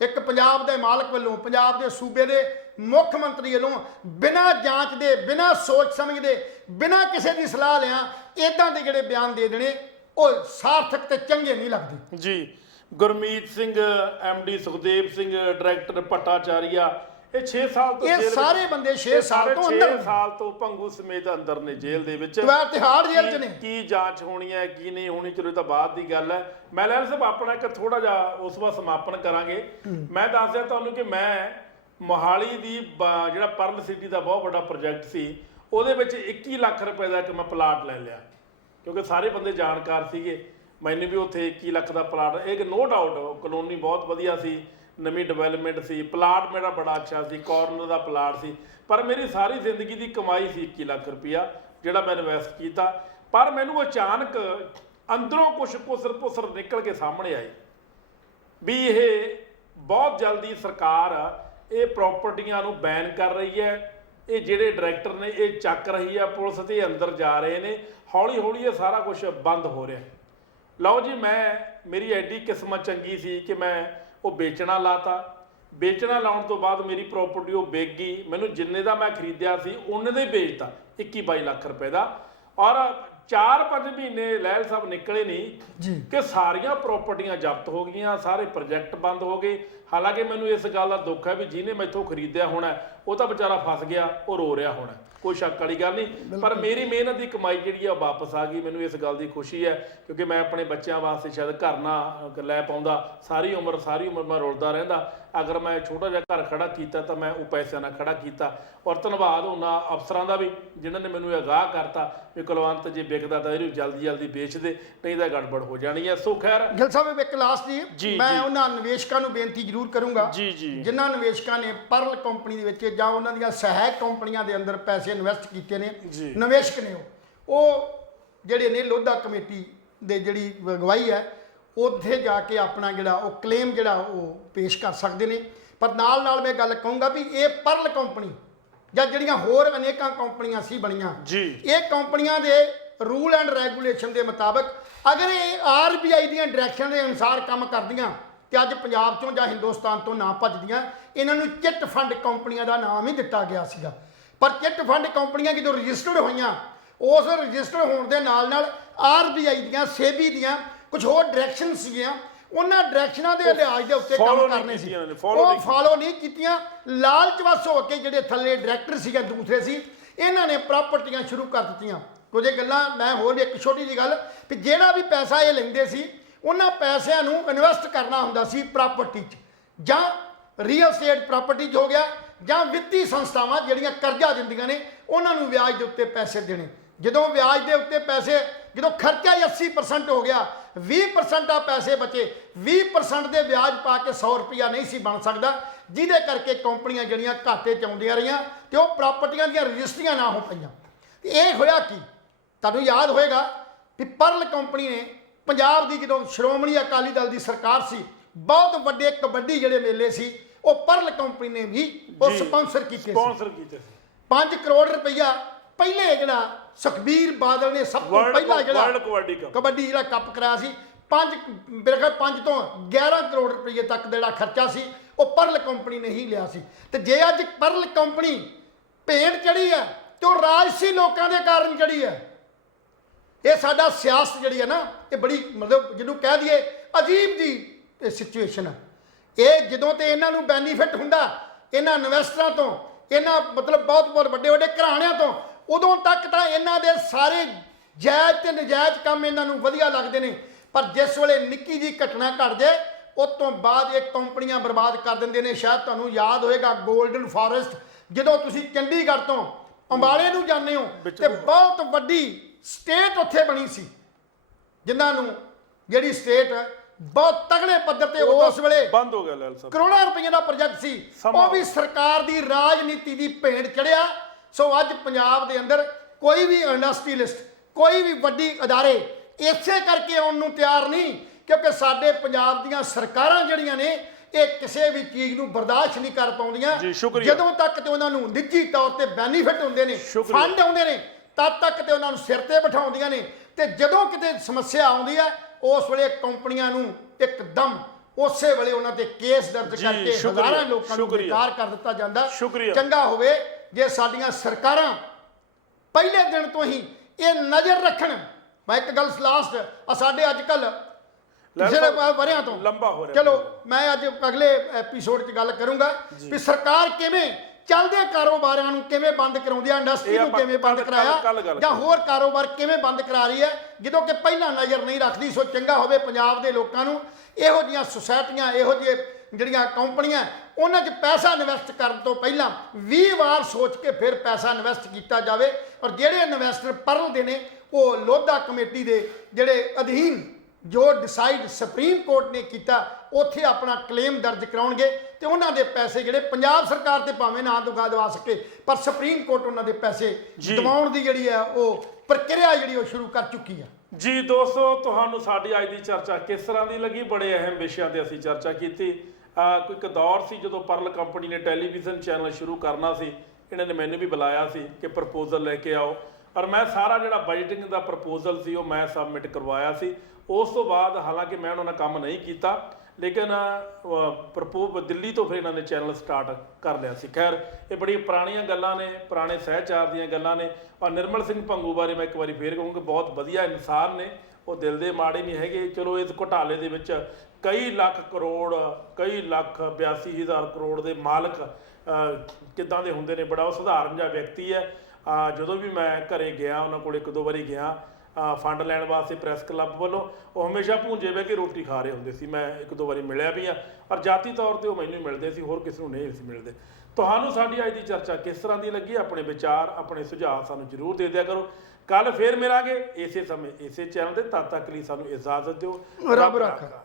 ਇੱਕ ਪੰਜਾਬ ਦੇ ਮਾਲਕ ਵੱਲੋਂ, ਪੰਜਾਬ ਦੇ ਸੂਬੇ ਦੇ ਮੁੱਖ ਮੰਤਰੀ ਵੱਲੋਂ ਬਿਨਾਂ ਜਾਂਚ ਦੇ, ਬਿਨਾਂ ਸੋਚ ਸਮਝ ਦੇ, ਬਿਨਾਂ ਕਿਸੇ ਦੀ ਸਲਾਹ ਲਿਆ ਇਦਾਂ ਦੇ ਜਿਹੜੇ ਬਿਆਨ ਦੇ ਦੇਣੇ ਉਹ ਸਾਰਥਕ ਤੇ ਚੰਗੇ ਨਹੀਂ ਲੱਗਦੇ। ਜੀ। ਗੁਰਮੀਤ ਸਿੰਘ, ਐਮਡੀ ਸੁਖਦੇਵ ਸਿੰਘ, ਡਾਇਰੈਕਟਰ ਭੱਟਾਚਾਰੀਆ, ਇਹ 6 ਸਾਲ ਤੋਂ ਇਹ ਸਾਰੇ ਬੰਦੇ 6 ਸਾਲ ਤੋਂ ਅੰਦਰ, 6 ਸਾਲ ਤੋਂ ਭੰਗੂ ਸਮੇਤ ਅੰਦਰ ਨੇ ਜੇਲ੍ਹ ਦੇ ਵਿੱਚ। ਤਿਹਾੜ ਜੇਲ੍ਹ 'ਚ ਨੇ। ਕੀ ਜਾਂਚ ਹੋਣੀ ਹੈ, ਕੀ ਨਹੀਂ ਹੋਣੀ, ਚਲੋ ਇਹ ਤਾਂ ਬਾਅਦ ਦੀ ਗੱਲ ਹੈ। ਮੈਂ ਲਹਿਲ ਸਾਹਿਬ ਆਪਣਾ ਇੱਕ ਥੋੜਾ ਜਿਹਾ ਉਸ ਵਾਰ ਸਮਾਪਨ ਕਰਾਂਗੇ। ਮੈਂ ਦੱਸ ਦਿਆਂ ਤੁਹਾਨੂੰ ਕਿ ਮੈਂ ਮੋਹਾਲੀ ਦੀ ਜਿਹੜਾ ਪਰਲ ਸਿਟੀ ਦਾ ਬਹੁਤ ਵੱਡਾ ਪ੍ਰੋਜੈਕਟ ਸੀ, ਉਹਦੇ ਵਿੱਚ 21 ਲੱਖ ਰੁਪਏ ਦਾ ਇੱਕ ਮੈਂ ਪਲਾਟ ਲੈ ਲਿਆ, ਕਿਉਂਕਿ ਸਾਰੇ ਬੰਦੇ ਜਾਣਕਾਰ ਸੀਗੇ। ਮੈਨੂੰ ਵੀ ਉੱਥੇ 21 ਲੱਖ ਦਾ ਪਲਾਟ, ਇੱਕ ਨੋ ਡਾਊਟ ਕਲੋਨੀ ਬਹੁਤ ਵਧੀਆ ਸੀ, ਨਵੀਂ ਡਿਵੈਲਪਮੈਂਟ ਸੀ, ਪਲਾਟ ਮੇਰਾ ਬੜਾ ਅੱਛਾ ਸੀ, ਕਾਰਨਰ ਦਾ ਪਲਾਟ ਸੀ। ਪਰ ਮੇਰੀ ਸਾਰੀ ਜ਼ਿੰਦਗੀ ਦੀ ਕਮਾਈ ਸੀ 21 ਲੱਖ ਰੁਪਈਆ ਜਿਹੜਾ ਮੈਂ ਇਨਵੈਸਟ ਕੀਤਾ। ਪਰ ਮੈਨੂੰ ਅਚਾਨਕ ਅੰਦਰੋਂ ਕੁਛ ਪੁਸਰ ਨਿਕਲ ਕੇ ਸਾਹਮਣੇ ਆਈ ਵੀ ਇਹ ਬਹੁਤ ਜਲਦੀ ਸਰਕਾਰ ਇਹ ਪ੍ਰਾਪਰਟੀਆਂ ਨੂੰ ਬੈਨ ਕਰ ਰਹੀ ਹੈ। ਇਹ ਜਿਹੜੇ ਡਾਇਰੈਕਟਰ ਨੇ ਇਹ ਚੱਕ ਰਹੀ ਆ, ਪੁਲਿਸ ਤੇ ਅੰਦਰ ਜਾ ਰਹੇ ਨੇ। ਹੌਲੀ ਹੌਲੀ ਇਹ ਸਾਰਾ ਕੁਝ ਬੰਦ ਹੋ ਰਿਹਾ। ਲਓ ਜੀ, ਮੇਰੀ ਐਡੀ ਕਿਸਮਤ ਚੰਗੀ ਸੀ ਕਿ ਮੈਂ ਉਹ ਵੇਚਣਾ ਲਾਤਾ। ਵੇਚਣਾ ਲਾਉਣ ਤੋਂ ਬਾਅਦ ਮੇਰੀ ਪ੍ਰਾਪਰਟੀ ਉਹ ਵਿਕ ਗਈ। ਮੈਨੂੰ ਜਿੰਨੇ ਦਾ ਮੈਂ ਖਰੀਦਿਆ ਸੀ ਉਹਨੇ ਦਾ ਹੀ ਵੇਚਤਾ, 21-22 ਲੱਖ ਰੁਪਏ ਦਾ। ਔਰ 4-5 ਮਹੀਨੇ ਲਹਿਲ ਸਾਹਿਬ ਨਿਕਲੇ ਨਹੀਂ ਕਿ ਸਾਰੀਆਂ ਪ੍ਰਾਪਰਟੀਆਂ ਜ਼ਬਤ ਹੋ ਗਈਆਂ, ਸਾਰੇ ਪ੍ਰੋਜੈਕਟ ਬੰਦ ਹੋ ਗਏ। ਹਾਲਾਂਕਿ ਮੈਨੂੰ ਇਸ ਗੱਲ ਦਾ ਦੁੱਖ ਹੈ ਵੀ ਜਿਹਨੇ ਮੈਥੋਂ ਖਰੀਦਿਆ ਹੋਣਾ ਉਹ ਤਾਂ ਵਿਚਾਰਾ ਫਸ ਗਿਆ, ਉਹ ਰੋ ਰਿਹਾ ਹੋਣਾ। ਕੋਈ ਸ਼ੱਕ ਵਾਲੀ ਗੱਲ ਨਹੀਂ। ਪਰ ਮੇਰੀ ਮਿਹਨਤ ਦੀ ਕਮਾਈ ਜਿਹੜੀ ਆ ਵਾਪਸ ਆ ਗਈ, ਮੈਨੂੰ ਇਸ ਗੱਲ ਦੀ ਖੁਸ਼ੀ ਹੈ ਕਿਉਂਕਿ ਮੈਂ ਆਪਣੇ ਬੱਚਿਆਂ ਵਾਸਤੇ ਸ਼ਾਇਦ ਘਰ ਨਾ ਲੈ ਪਾਉਂਦਾ, ਸਾਰੀ ਉਮਰ ਮੈਂ ਰੁਲਦਾ ਰਹਿੰਦਾ। ਅਗਰ ਮੈਂ ਛੋਟਾ ਜਿਹਾ ਘਰ ਖੜਾ ਕੀਤਾ ਤਾਂ ਮੈਂ ਉਹ ਪੈਸਿਆਂ ਨਾਲ ਖੜਾ ਕੀਤਾ। ਔਰ ਧੰਨਵਾਦ ਉਹਨਾਂ ਅਫਸਰਾਂ ਦਾ ਵੀ ਜਿਨ੍ਹਾਂ ਨੇ ਮੈਨੂੰ ਆਗਾਹ ਕਰਤਾ ਵੀ ਕੁਲਵੰਤ ਜੇ ਵਿਕਦਾ ਤਾਂ ਇਹਨੂੰ ਜਲਦੀ ਵੇਚ ਦੇ, ਨਹੀਂ ਤਾਂ ਗੜਬੜ ਹੋ ਜਾਣੀ ਹੈ। ਸੋ ਖੈਰ ਗਿੱਲ ਸਾਹਿਬ ਇੱਕ ਲਾਸਟ ਜੀ ਮੈਂ ਉਹਨਾਂ ਨਿਵੇਸ਼ਕਾਂ ਨੂੰ ਬੇਨਤੀ ਜ਼ਰੂਰ ਕਰੂੰਗਾ ਜਿਨ੍ਹਾਂ ਨਿਵੇਸ਼ਕਾਂ ਨੇ ਪਰਲ ਕੰਪਨੀ ਦੇ ਵਿੱਚ ਜਾਂ ਉਹਨਾਂ ਦੀਆਂ ਸਹਾਇਕ ਕੰਪਨੀਆਂ ਦੇ ਅੰਦਰ ਪੈਸੇ ਇਨਵੈਸਟ ਕੀਤੇ ਨੇ, ਨਿਵੇਸ਼ਕ ਨੇ ਉਹ ਜਿਹੜੇ ਨੇ ਲੋਧਾ ਕਮੇਟੀ ਦੇ ਜਿਹੜੀ ਅਗਵਾਈ ਹੈ ਉੱਥੇ ਜਾ ਕੇ ਆਪਣਾ ਜਿਹੜਾ ਉਹ ਕਲੇਮ ਜਿਹੜਾ ਉਹ ਪੇਸ਼ ਕਰ ਸਕਦੇ ਨੇ। ਪਰ ਨਾਲ ਮੈਂ ਗੱਲ ਕਹੂੰਗਾ ਵੀ ਇਹ ਪਰਲ ਕੰਪਨੀ ਜਾਂ ਜਿਹੜੀਆਂ ਹੋਰ ਅਨੇਕਾਂ ਕੰਪਨੀਆਂ ਸੀ ਬਣੀਆਂ, ਇਹ ਕੰਪਨੀਆਂ ਦੇ ਰੂਲ ਐਂਡ ਰੈਗੂਲੇਸ਼ਨ ਦੇ ਮੁਤਾਬਕ ਅਗਰ ਇਹ RBI ਦੀਆਂ ਡਾਇਰੈਕਸ਼ਨ ਦੇ ਅਨੁਸਾਰ ਕੰਮ ਕਰਦੀਆਂ ਤੇ ਅੱਜ ਪੰਜਾਬ ਚੋਂ ਜਾਂ ਹਿੰਦੁਸਤਾਨ ਤੋਂ ਨਾ ਭੱਜਦੀਆਂ। ਇਹਨਾਂ ਨੂੰ ਚਿੱਟ ਫੰਡ ਕੰਪਨੀਆਂ ਦਾ ਨਾਮ ਹੀ ਦਿੱਤਾ ਗਿਆ ਸੀਗਾ। ਪਰ ਚਿੱਟ ਫੰਡ ਕੰਪਨੀਆਂ ਜਦੋਂ ਰਜਿਸਟਰਡ ਹੋਈਆਂ, ਉਸ ਰਜਿਸਟਰ ਹੋਣ ਦੇ ਨਾਲ RBI ਦੀਆਂ ਸੇਬੀ ਦੀਆਂ ਕੁਝ ਹੋਰ ਡਾਇਰੈਕਸ਼ਨ ਸੀਗੀਆਂ, ਉਹਨਾਂ ਡਾਇਰੈਕਸ਼ਨਾਂ ਦੇ ਲਿਹਾਜ਼ ਦੇ ਉੱਤੇ ਕੰਮ ਕਰਨੇ ਸੀ, ਉਹ ਫਾਲੋ ਨਹੀਂ ਕੀਤੀਆਂ। ਲਾਲਚ ਵਸ ਹੋ ਕੇ ਜਿਹੜੇ ਥੱਲੇ ਡਾਇਰੈਕਟਰ ਸੀਗੇ ਦੂਸਰੇ ਸੀ, ਇਹਨਾਂ ਨੇ ਪ੍ਰਾਪਰਟੀਆਂ ਸ਼ੁਰੂ ਕਰ ਦਿੱਤੀਆਂ। ਕੁਝ ਗੱਲਾਂ ਮੈਂ ਹੋਰ ਇੱਕ ਛੋਟੀ ਜਿਹੀ ਗੱਲ ਵੀ ਜਿਹੜਾ ਵੀ ਪੈਸਾ ਇਹ ਲੈਂਦੇ ਸੀ ਉਹਨਾਂ ਪੈਸਿਆਂ ਨੂੰ ਇਨਵੈਸਟ ਕਰਨਾ ਹੁੰਦਾ ਸੀ ਪ੍ਰਾਪਰਟੀ 'ਚ, ਜਾਂ ਰੀਅਲ ਸਟੇਟ ਪ੍ਰਾਪਰਟੀ 'ਚ ਹੋ ਗਿਆ, ਜਾਂ ਵਿੱਤੀ ਸੰਸਥਾਵਾਂ ਜਿਹੜੀਆਂ ਕਰਜ਼ਾ ਦਿੰਦੀਆਂ ਨੇ ਉਹਨਾਂ ਨੂੰ ਵਿਆਜ ਦੇ ਉੱਤੇ ਪੈਸੇ ਦੇਣੇ। ਜਦੋਂ ਵਿਆਜ ਦੇ ਉੱਤੇ ਪੈਸੇ, ਜਦੋਂ ਖਰਚਾ ਹੀ 80% ਹੋ ਗਿਆ, 20% ਆ ਪੈਸੇ ਬਚੇ, 20% ਦੇ ਵਿਆਜ ਪਾ ਕੇ 100 ਰੁਪਇਆ ਨਹੀਂ ਸੀ ਬਣ ਸਕਦਾ, ਜਿਹਦੇ ਕਰਕੇ ਕੰਪਨੀਆਂ ਜਿਹੜੀਆਂ ਘਾਟੇ 'ਚ ਆਉਂਦੀਆਂ ਰਹੀਆਂ ਤੇ ਉਹ ਪ੍ਰਾਪਰਟੀਆਂ ਦੀਆਂ ਰਜਿਸਟਰੀਆਂ ਨਾ ਹੋ ਪਈਆਂ। ਇਹ ਹੋਇਆ ਕੀ, ਤੁਹਾਨੂੰ ਯਾਦ ਹੋਏਗਾ ਵੀ ਪਰਲ ਕੰਪਨੀ ਨੇ ਪੰਜਾਬ ਦੀ ਜਦੋਂ ਸ਼੍ਰੋਮਣੀ ਅਕਾਲੀ ਦਲ ਦੀ ਸਰਕਾਰ ਸੀ, ਬਹੁਤ ਵੱਡੇ ਕਬੱਡੀ ਜਿਹੜੇ ਮੇਲੇ ਸੀ ਉਹ ਪਰਲ ਕੰਪਨੀ ਨੇ ਵੀ ਉਹ ਸਪਾਂਸਰ ਕੀਤੇ ਸੀ। 5 ਕਰੋੜ ਰੁਪਈਆ ਪਹਿਲੇ ਜਿਹੜਾ ਸੁਖਬੀਰ ਬਾਦਲ ਨੇ ਸਭ ਤੋਂ ਪਹਿਲਾਂ ਜਿਹੜਾ ਕਬੱਡੀ ਜਿਹੜਾ ਕੱਪ ਕਰਾਇਆ ਸੀ, 5 ਤੋਂ 11 ਕਰੋੜ ਰੁਪਏ ਤੱਕ ਦਾ ਜਿਹੜਾ ਖਰਚਾ ਸੀ ਉਹ ਪਰਲ ਕੰਪਨੀ ਨੇ ਹੀ ਲਿਆ ਸੀ। ਤੇ ਜੇ ਅੱਜ ਪਰਲ ਕੰਪਨੀ ਭੇਡ ਚੜੀ ਹੈ ਤੇ ਉਹ ਰਾਜਸੀ ਲੋਕਾਂ ਦੇ ਕਾਰਨ ਚੜੀ ਹੈ। ਇਹ ਸਾਡਾ ਸਿਆਸਤ ਜਿਹੜੀ ਹੈ ਨਾ, ਇਹ ਬੜੀ ਮਤਲਬ ਜਿਹਨੂੰ ਕਹਿ ਦਈਏ ਅਜੀਬ ਜੀ ਸਿਚੁਏਸ਼ਨ ਹੈ। ਇਹ ਜਦੋਂ ਤੇ ਇਹਨਾਂ ਨੂੰ ਬੈਨੀਫਿਟ ਹੁੰਦਾ ਇਹਨਾਂ ਇਨਵੈਸਟਰਾਂ ਤੋਂ, ਇਹਨਾਂ ਮਤਲਬ ਬਹੁਤ ਵੱਡੇ ਘਰਾਣਿਆਂ ਤੋਂ, ਉਦੋਂ ਤੱਕ ਤਾਂ ਇਹਨਾਂ ਦੇ ਸਾਰੇ ਜਾਇਜ਼ ਤੇ ਨਜਾਇਜ਼ ਕੰਮ ਇਹਨਾਂ ਨੂੰ ਵਧੀਆ ਲੱਗਦੇ ਨੇ। ਪਰ ਜਿਸ ਵੇਲੇ ਨਿੱਕੀ ਜੀ ਘਟਨਾ ਘਟ ਜਾਏ ਉਸ ਤੋਂ ਬਾਅਦ ਇਹ ਕੰਪਨੀਆਂ ਬਰਬਾਦ ਕਰ ਦਿੰਦੇ ਨੇ। ਸ਼ਾਇਦ ਤੁਹਾਨੂੰ ਯਾਦ ਹੋਏਗਾ ਗੋਲਡਨ ਫਾਰੈਸਟ, ਜਦੋਂ ਤੁਸੀਂ ਚੰਡੀਗੜ੍ਹ ਤੋਂ ਅੰਬਾਲੇ ਨੂੰ ਜਾਂਦੇ ਹੋ ਤੇ ਬਹੁਤ ਵੱਡੀ ਸਟੇਟ ਉੱਥੇ ਬਣੀ ਸੀ, ਜਿਨ੍ਹਾਂ ਨੂੰ ਜਿਹੜੀ ਸਟੇਟ ਬਹੁਤ ਤਗੜੇ ਪੱਧਰ ਤੇ ਉਸ ਵੇਲੇ ਬੰਦ ਹੋ ਗਿਆ ਲਾਲ ਸਾਹਿਬ, ਕਰੋੜਾਂ ਰੁਪਈਆ ਦਾ ਪ੍ਰੋਜੈਕਟ ਸੀ, ਉਹ ਵੀ ਸਰਕਾਰ ਦੀ ਰਾਜਨੀਤੀ ਦੀ ਭੇਂਟ ਚੜਿਆ। ਸੋ ਅੱਜ ਪੰਜਾਬ ਦੇ ਅੰਦਰ ਕੋਈ ਵੀ ਇੰਡਸਟਰੀਲਿਸਟ, ਕੋਈ ਵੀ ਵੱਡੀ ਅਦਾਰੇ ਇਸੇ ਕਰਕੇ ਆਉਣ ਨੂੰ ਤਿਆਰ ਨਹੀਂ, ਕਿਉਂਕਿ ਸਾਡੇ ਪੰਜਾਬ ਦੀਆਂ ਸਰਕਾਰਾਂ ਜਿਹੜੀਆਂ ਨੇ ਇਹ ਕਿਸੇ ਵੀ ਚੀਜ਼ ਨੂੰ ਬਰਦਾਸ਼ਤ ਨਹੀਂ ਕਰ ਪਾਉਂਦੀਆਂ। ਜਦੋਂ ਤੱਕ ਤੇ ਉਹਨਾਂ ਨੂੰ ਨਿੱਜੀ ਤੌਰ ਤੇ ਬੈਨੀਫਿਟ ਹੁੰਦੇ ਨੇ, ਫੰਡ ਆਉਂਦੇ ਨੇ, ਤਦ ਤੱਕ ਤੇ ਉਹਨਾਂ ਨੂੰ ਸਿਰ ਤੇ ਬਿਠਾਉਂਦੀਆਂ ਨੇ। ਤੇ ਜਦੋਂ ਕਿਤੇ ਸਮੱਸਿਆ ਆਉਂਦੀ ਹੈ ਉਸ ਵੇਲੇ ਕੰਪਨੀਆਂ ਨੂੰ ਇੱਕਦਮ ਉਸੇ ਵੇਲੇ ਉਹਨਾਂ ਤੇ ਕੇਸ ਦਰਜ ਕਰਕੇ ਹਜ਼ਾਰਾਂ ਲੋਕਾਂ ਨੂੰ ਬੇਕਾਰ ਕਰ ਦਿੱਤਾ ਜਾਂਦਾ। ਚੰਗਾ ਹੋਵੇ ਜੇ ਸਾਡੀਆਂ ਸਰਕਾਰਾਂ ਪਹਿਲੇ ਦਿਨ ਤੋਂ ਹੀ ਇਹ ਨਜ਼ਰ ਰੱਖਣ। ਮੈਂ ਇੱਕ ਗੱਲ ਲਾਸਟ ਸਾਡੇ ਅੱਜ ਕੱਲ ਪਿਛਲੇ ਵਰਿਆਂ ਤੋਂ ਲੰਬਾ ਹੋ ਰਿਹਾ, ਚਲੋ ਮੈਂ ਅੱਜ ਅਗਲੇ ਐਪੀਸੋਡ 'ਚ ਗੱਲ ਕਰੂੰਗਾ ਵੀ ਸਰਕਾਰ ਕਿਵੇਂ ਚੱਲਦੇ ਕਾਰੋਬਾਰਾਂ ਨੂੰ ਕਿਵੇਂ ਬੰਦ ਕਰਾਉਂਦੀ ਹੈ, ਇੰਡਸਟਰੀ ਨੂੰ ਕਿਵੇਂ ਬੰਦ ਕਰਾਇਆ, ਜਾਂ ਹੋਰ ਕਾਰੋਬਾਰ ਕਿਵੇਂ ਬੰਦ ਕਰਾ ਰਹੀ ਹੈ ਜਦੋਂ ਕਿ ਪਹਿਲਾਂ ਨਜ਼ਰ ਨਹੀਂ ਰੱਖਦੀ। ਸੋ ਚੰਗਾ ਹੋਵੇ ਪੰਜਾਬ ਦੇ ਲੋਕਾਂ ਨੂੰ ਇਹੋ ਜਿਹੀਆਂ ਸੁਸਾਇਟੀਆਂ, ਇਹੋ ਜਿਹੇ ਜਿਹੜੀਆਂ ਕੰਪਨੀਆਂ, ਉਹਨਾਂ 'ਚ ਪੈਸਾ ਇਨਵੈਸਟ ਕਰਨ ਤੋਂ ਪਹਿਲਾਂ 20 ਵਾਰ ਸੋਚ ਕੇ ਫਿਰ ਪੈਸਾ ਇਨਵੈਸਟ ਕੀਤਾ ਜਾਵੇ। ਔਰ ਜਿਹੜੇ ਇਨਵੈਸਟਰ ਪਰਲ ਦੇ ਨੇ ਉਹ ਲੋਧਾ ਕਮੇਟੀ ਦੇ ਜਿਹੜੇ ਅਧੀਨ ਜੋ ਡਿਸਾਈਡ ਸੁਪਰੀਮ ਕੋਰਟ ਨੇ ਕੀਤਾ ਉੱਥੇ ਆਪਣਾ ਕਲੇਮ ਦਰਜ ਕਰਾਉਣਗੇ ਤੇ ਉਹਨਾਂ ਦੇ ਪੈਸੇ ਜਿਹੜੇ ਪੰਜਾਬ ਸਰਕਾਰ ਤੇ ਭਾਵੇਂ ਨਾ ਦਵਾ ਸਕੇ, ਪਰ ਸੁਪਰੀਮ ਕੋਰਟ ਉਹਨਾਂ ਦੇ ਪੈਸੇ ਦਿਵਾਉਣ ਦੀ ਜਿਹੜੀ ਹੈ ਉਹ ਪ੍ਰਕਿਰਿਆ ਜਿਹੜੀ ਉਹ ਸ਼ੁਰੂ ਕਰ ਚੁੱਕੀ ਹੈ। ਜੀ ਦੋਸਤੋ, ਤੁਹਾਨੂੰ ਸਾਡੀ ਅੱਜ ਦੀ ਚਰਚਾ ਕਿਸ ਤਰ੍ਹਾਂ ਦੀ ਲੱਗੀ? ਬੜੇ ਅਹਿਮ ਵਿਸ਼ਿਆਂ ਤੇ ਅਸੀਂ ਚਰਚਾ ਕੀਤੀ। ਕੋਈ ਇੱਕ ਦੌਰ ਸੀ ਜਦੋਂ ਪਰਲ ਕੰਪਨੀ ਨੇ ਟੈਲੀਵਿਜ਼ਨ ਚੈਨਲ ਸ਼ੁਰੂ ਕਰਨਾ ਸੀ, ਇਹਨਾਂ ਨੇ ਮੈਨੂੰ ਵੀ ਬੁਲਾਇਆ ਸੀ ਕਿ ਪ੍ਰਪੋਜ਼ਲ ਲੈ ਕੇ ਆਓ, ਔਰ ਮੈਂ ਸਾਰਾ ਜਿਹੜਾ ਬਜਟਿੰਗ ਦਾ ਪ੍ਰਪੋਜ਼ਲ ਸੀ ਉਹ ਮੈਂ ਸਬਮਿਟ ਕਰਵਾਇਆ ਸੀ। ਉਸ ਤੋਂ ਬਾਅਦ ਹਾਲਾਂਕਿ ਮੈਂ ਉਹਨਾਂ ਨਾਲ ਕੰਮ ਨਹੀਂ ਕੀਤਾ, ਲੇਕਿਨ ਦਿੱਲੀ ਤੋਂ ਫਿਰ ਇਹਨਾਂ ਨੇ ਚੈਨਲ ਸਟਾਰਟ ਕਰ ਲਿਆ ਸੀ। ਖੈਰ ਇਹ ਬੜੀ ਪੁਰਾਣੀਆਂ ਗੱਲਾਂ ਨੇ, ਪੁਰਾਣੇ ਸਹਿਚਾਰ ਦੀਆਂ ਗੱਲਾਂ ਨੇ। ਔਰ ਨਿਰਮਲ ਸਿੰਘ ਭੰਗੂ ਬਾਰੇ ਮੈਂ ਇੱਕ ਵਾਰੀ ਫੇਰ ਕਹੂੰਗਾ, ਬਹੁਤ ਵਧੀਆ ਇਨਸਾਨ ਨੇ, ਉਹ ਦਿਲ ਦੇ ਮਾੜੇ ਨਹੀਂ ਹੈਗੇ। ਚਲੋ ਇਸ ਘੁਟਾਲੇ ਦੇ ਵਿੱਚ ਕਈ ਲੱਖ ਕਰੋੜ, ਕਈ ਲੱਖ 82,000 ਕਰੋੜ ਦੇ ਮਾਲਕ ਕਿੱਦਾਂ ਦੇ ਹੁੰਦੇ ਨੇ, ਬੜਾ ਉਹ ਸਧਾਰਨ ਜਿਹਾ ਵਿਅਕਤੀ ਹੈ। ਜਦੋਂ ਵੀ ਮੈਂ ਘਰੇ ਗਿਆ ਉਹਨਾਂ ਕੋਲ ਇੱਕ ਦੋ ਵਾਰੀ ਗਿਆ ਫੰਡ ਲੈਣ ਵਾਸਤੇ ਪ੍ਰੈਸ ਕਲੱਬ ਵੱਲੋਂ, ਉਹ ਹਮੇਸ਼ਾ ਭੂੰਜੇ ਬਹਿ ਕੇ ਰੋਟੀ ਖਾ ਰਹੇ ਹੁੰਦੇ ਸੀ। ਮੈਂ ਇੱਕ ਦੋ ਵਾਰੀ ਮਿਲਿਆ ਵੀ ਆ, ਪਰ ਜਾਤੀ ਤੌਰ ਤੇ ਉਹ ਮੈਨੂੰ ਹੀ ਮਿਲਦੇ ਸੀ, ਹੋਰ ਕਿਸੇ ਨੂੰ ਨਹੀਂ ਸੀ ਮਿਲਦੇ। ਤੁਹਾਨੂੰ ਸਾਡੀ ਅੱਜ ਦੀ ਚਰਚਾ ਕਿਸ ਤਰ੍ਹਾਂ ਦੀ ਲੱਗੀ? ਆਪਣੇ ਵਿਚਾਰ, ਆਪਣੇ ਸੁਝਾਅ ਸਾਨੂੰ ਜ਼ਰੂਰ ਦੇ ਦਿਆ ਕਰੋ। ਕੱਲ ਫੇਰ ਮਿਲਾਂਗੇ ਇਸੇ ਸਮੇਂ ਇਸੇ ਚੈਨਲ ਤੇ। ਤਦ ਤੱਕ ਲਈ ਸਾਨੂੰ ਇਜਾਜ਼ਤ ਦਿਓ। ਰੱਬ ਰਾਖਾ।